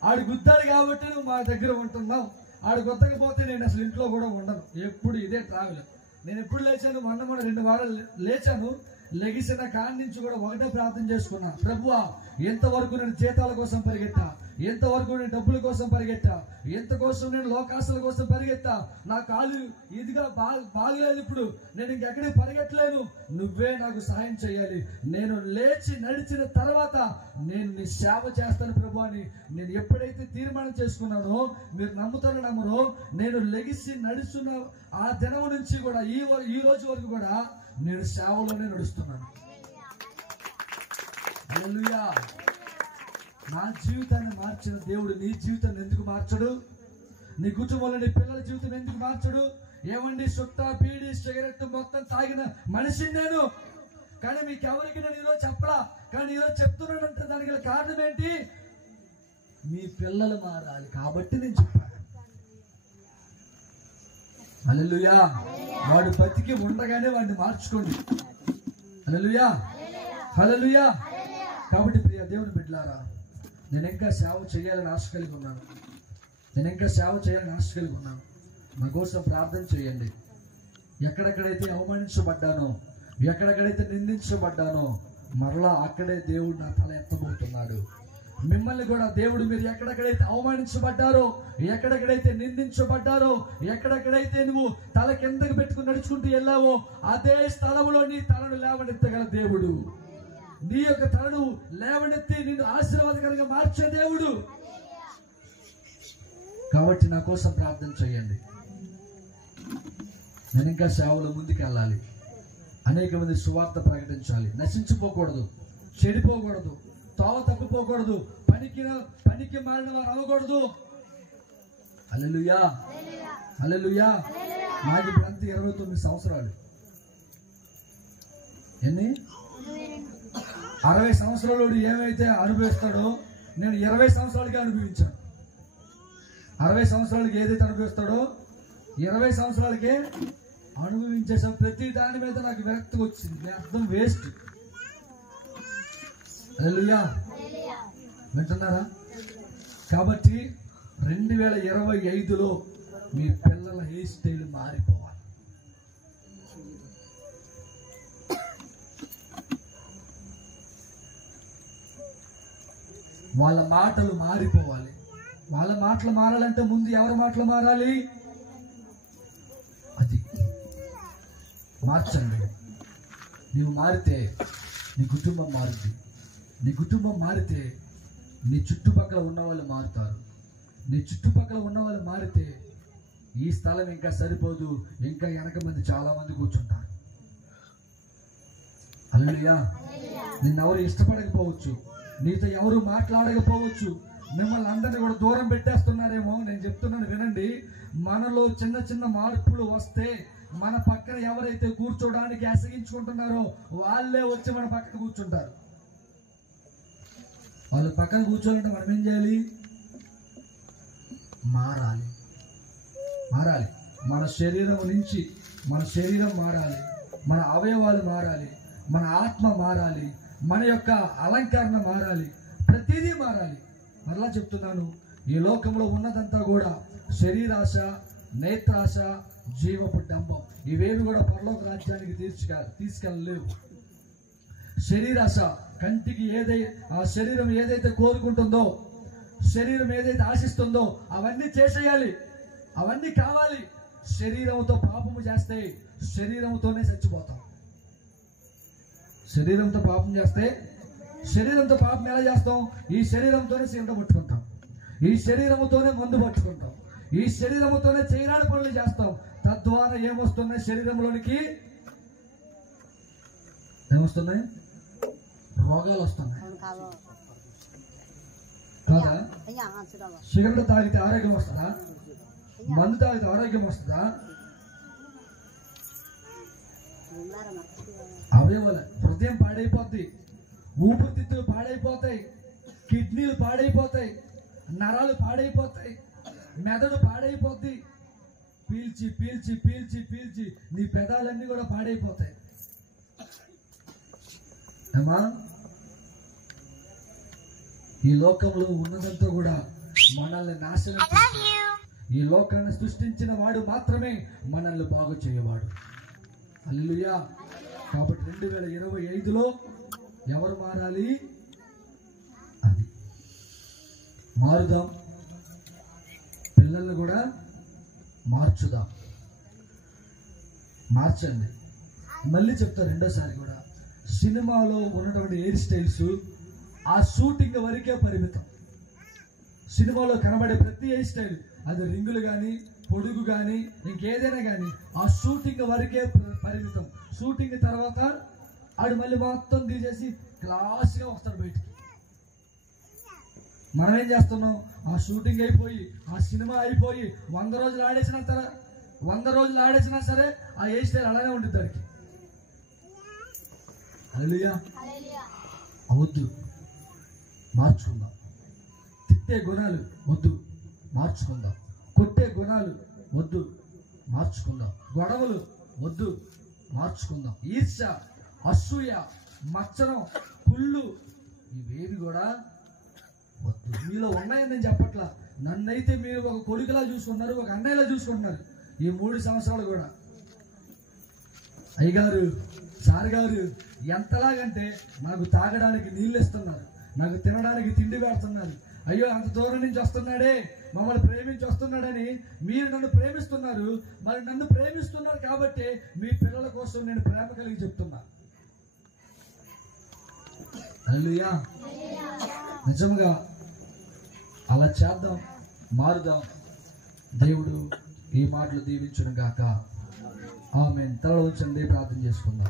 ఆడు గుద్దాడు కాబట్టి నువ్వు మా దగ్గర ఉంటున్నావు, ఆడు గుద్దకపోతే నేను అసలు ఇంట్లో కూడా ఉండను. ఎప్పుడు ఇదే ట్రావెల్. నేను ఎప్పుడు లేచాను, మొన్న 2 వారాలు లేచాను. లెగిసిన కాడి నుంచి కూడా ఒకటే ప్రార్థన చేసుకున్నా, ప్రభువా ఎంతవరకు నేను జీతాల కోసం పరిగెట్టా, ఎంతవరకు నేను డబ్బుల కోసం పరిగెట్టా, ఎంతకోసం నేను లోకాసుల కోసం పరిగెత్తా, నా కాలు ఇదిగా బాగలేదు, ఇప్పుడు నేను ఇంకెక్కడికి పరిగెట్టలేను, నువ్వే నాకు సహాయం చేయాలి. నేను లేచి నడిచిన తర్వాత నేను నీ సేవ చేస్తాను ప్రభు అని నేను ఎప్పుడైతే తీర్మానం చేసుకున్నానో, మీరు నమ్ముతారో నమ్మరో, నేను లెగిసి నడుస్తున్న ఆ దినం నుంచి కూడా ఈ రోజు వరకు కూడా నేను సేవలోనే నడుస్తున్నాను. హల్లెలూయా. నా జీవితాన్ని మార్చిన దేవుడు నీ జీవితాన్ని ఎందుకు మార్చడు? నీ కుటుంబంలో నీ పిల్లల జీవితం ఎందుకు మార్చడు? ఏమండి, సుట్ట, బీడి, సిగరెట్ మొత్తం తాగిన మనిషిని నేను. కానీ మీకు ఎవరికి నేను ఈరోజు చెప్పలా, కానీ ఈరోజు చెప్తున్నానంటే దానికి కారణం ఏంటి? మీ పిల్లలు మారాలి కాబట్టి నేను చెప్పాను. హల్లెలూయా. వాడు బతికి ఉండగానే వాడిని మార్చుకోండి. హల్లెలూయా, హల్లెలూయా. కాబట్టి ప్రియ దేవుని బిడ్డలారా, నేను ఇంకా సేవ చేయాలని ఆశ కలిగి ఉన్నాను. నా కోసం ప్రార్థన చేయండి. ఎక్కడెక్కడైతే అవమానించబడ్డానో, ఎక్కడెక్కడైతే నిందించబడ్డానో, మరలా అక్కడే దేవుడు నా తల ఎత్తబోతున్నాడు. మిమ్మల్ని కూడా దేవుడు, మీరు ఎక్కడెక్కడైతే అవమానించబడ్డారో, ఎక్కడెక్కడైతే నిందించబడ్డారో, ఎక్కడెక్కడైతే నువ్వు తల కిందకి పెట్టుకుని నడుచుకుంటూ వెళ్ళావో, అదే స్థలంలో నీ తలను లేవనెత్తగల దేవుడు. నీ యొక్క తలను లేవనెత్తి నిన్ను ఆశీర్వాదకరంగా మార్చే దేవుడు. కాబట్టి నా కోసం ప్రార్థన చేయండి. నేను ఇంకా సేవలో ముందుకు వెళ్ళాలి, అనేక మంది సువార్త ప్రకటించాలి, నశించిపోకూడదు, చెడిపోకూడదు, తోవ తప్పిపోకూడదు, పనికి మారిన వారు అవ్వకూడదు. హల్లెలూయా, హల్లెలూయా. నాకు ఇప్పుడంతా 29 సంవత్సరాలు. ఎన్ని 60 సంవత్సరాలు ఏమైతే అనుభవిస్తాడో నేను 20 సంవత్సరాలకే అనుభవించాను. 60 సంవత్సరాలకి ఏదైతే అనుభవిస్తాడో 20 సంవత్సరాలకే అనుభవించేసాం. ప్రతి దాని మీద నాకు విరక్తి వచ్చింది. నేను అర్థం వేస్ట్. హల్లెలూయా, వింటున్నారా? కాబట్టి 2025లో మీ పిల్లల హెయిర్ స్టైల్ మారిపోవాలి. వాళ్ళ మాటలు మారిపోవాలి. వాళ్ళ మాటలు మారాలంటే ముందు ఎవరి మాటలు మారాలి? అది మార్చండి. నీవు మారితే నీ కుటుంబం మారుతుంది. నీ కుటుంబం మారితే నీ చుట్టుపక్కల ఉన్న వాళ్ళు మారుతారు. నీ చుట్టుపక్కల ఉన్న వాళ్ళు మారితే ఈ స్థలం ఇంకా సరిపోదు, ఇంకా వెనక మంది చాలా మంది కూర్చుంటారు. హల్లెలూయా. నిన్నెవరు ఇష్టపడకపోవచ్చు, నీతో ఎవరు మాట్లాడకపోవచ్చు, మిమ్మల్ని అందరినీ కూడా దూరం పెట్టేస్తున్నారేమో. నేను చెప్తున్నాను వినండి, మనలో చిన్న చిన్న మార్పులు వస్తే మన పక్కన ఎవరైతే కూర్చోడానికి అసగించుకుంటున్నారో వాళ్ళే వచ్చి మన పక్కన కూర్చుంటారు. వాళ్ళ పక్కన కూర్చోవాలంటే మనం ఏం చేయాలి? మారాలి, మారాలి. మన శరీరం నుంచి మన శరీరం మారాలి, మన అవయవాలు మారాలి, మన ఆత్మ మారాలి, మన యొక్క అలంకరణ మారాలి, ప్రతిదీ మారాలి. మరలా చెప్తున్నాను, ఈ లోకంలో ఉన్నదంతా కూడా శరీరాశ, నేత్రాశ, జీవపు డంబం. ఇవేవి కూడా పరలోక రాజ్యానికి తీసుకెళ్ళలేవు. శరీరాశ, కంటికి ఆ శరీరం ఏదైతే కోరుకుంటుందో, శరీరం ఏదైతే ఆశిస్తుందో అవన్నీ చేసేయాలి, అవన్నీ కావాలి. శరీరంతో పాపము చేస్తే శరీరంతోనే చచ్చిపోతాం. శరీరంతో పాపం చేస్తే శరీరంతో పాపం ఎలా చేస్తాం? ఈ శరీరంతోనే సీమట పట్టుకుంటాం, ఈ శరీరంతోనే మందు పట్టుకుంటాం, ఈ శరీరంతోనే చేయరాని పనులు చేస్తాం. తద్వారా ఏమొస్తున్నాయి? శరీరంలోనికి ఏమొస్తున్నాయి? రోగాలు వస్తున్నాయి కదా? సిగరెట్ తాగితే ఆరోగ్యం వస్తుందా? మందు తాగితే ఆరోగ్యం వస్తుందా? అవయవాల హృదయం పాడైపోద్ది, ఊపిరితిత్తులు పాడైపోతాయి, కిడ్నీలు పాడైపోతాయి, నరాలు పాడైపోతాయి, మెదడు పాడైపోద్ది. పీల్చి పీల్చి పీల్చి పీల్చి నీ పెదాలన్నీ కూడా పాడైపోతాయి. అమ్మా, ఈ లోకంలో ఉన్నదంతా కూడా మనల్ని నాశనం చేస్తాడు. ఈ లోకాన్ని సృష్టించిన వాడు మాత్రమే మనల్ని బాగు చేయవాడు. హల్లెలూయా. కాబట్టి 2025లో ఎవరు మారాలి? అది మారుదాం. పిల్లల్ని కూడా మార్చుదాం, మార్చండి. మళ్ళీ చెప్తా రెండోసారి కూడా, సినిమాలో ఉన్నటువంటి హెయిర్ స్టైల్స్ ఆ షూటింగ్ వరకే పరిమితం. సినిమాలో కనబడే ప్రతి హెయిర్ స్టైల్, అది రింగులు కానీ, పొడుగు కానీ, ఇంకేదైనా కానీ ఆ షూటింగ్ వరకే పరిమితం. షూటింగ్ తర్వాత ఆడు మళ్ళీ మొత్తం తీసేసి క్లాస్గా వస్తాడు బయటికి. మనం ఏం చేస్తున్నాం? ఆ షూటింగ్ అయిపోయి, ఆ సినిమా అయిపోయి 100 రోజులు ఆడేసినా సరే ఆ హెయిర్ స్టైల్ అలానే ఉంటుంది దానికి. హల్లెలూయా. అవద్దు, మార్చుకుందాం. తిట్టే గుణాలు వద్దు, మార్చుకుందాం. కొట్టే గుణాలు వద్దు, మార్చుకుందాం. గొడవలు వద్దు, మార్చుకుందాం. ఈర్ష్య, అసూయ, మచ్చరం, కుళ్ళు ఇవేవి కూడా వద్దు. మీలో ఉన్నాయని నేను చెప్పట్లా. నన్నైతే మీరు ఒక కొడుకులా చూసుకున్నారు, ఒక అన్నయ్యలా చూసుకుంటున్నారు ఈ 3 సంవత్సరాలు కూడా. అయ్యగారు, సార్ గారు ఎంతలాగంటే నాకు తాగడానికి నీళ్ళు ఇస్తున్నారు, నాకు తినడానికి తిండి పెడుతున్నారు. అయ్యో, అంత దూరం నుంచి వస్తున్నాడే, మమ్మల్ని ప్రేమించి వస్తున్నాడని మీరు నన్ను ప్రేమిస్తున్నారు. మరి నన్ను ప్రేమిస్తున్నారు కాబట్టి మీ పిల్లల కోసం నేను ప్రేమ కలిగి చెప్తున్నా. హల్లెలూయా. నిజంగా అలా చేద్దాం, మారుదాం. దేవుడు ఈ మాటలు దీవించును గాక. ఆమేన్. తల ఉంచండి, ప్రార్థన చేసుకుందాం.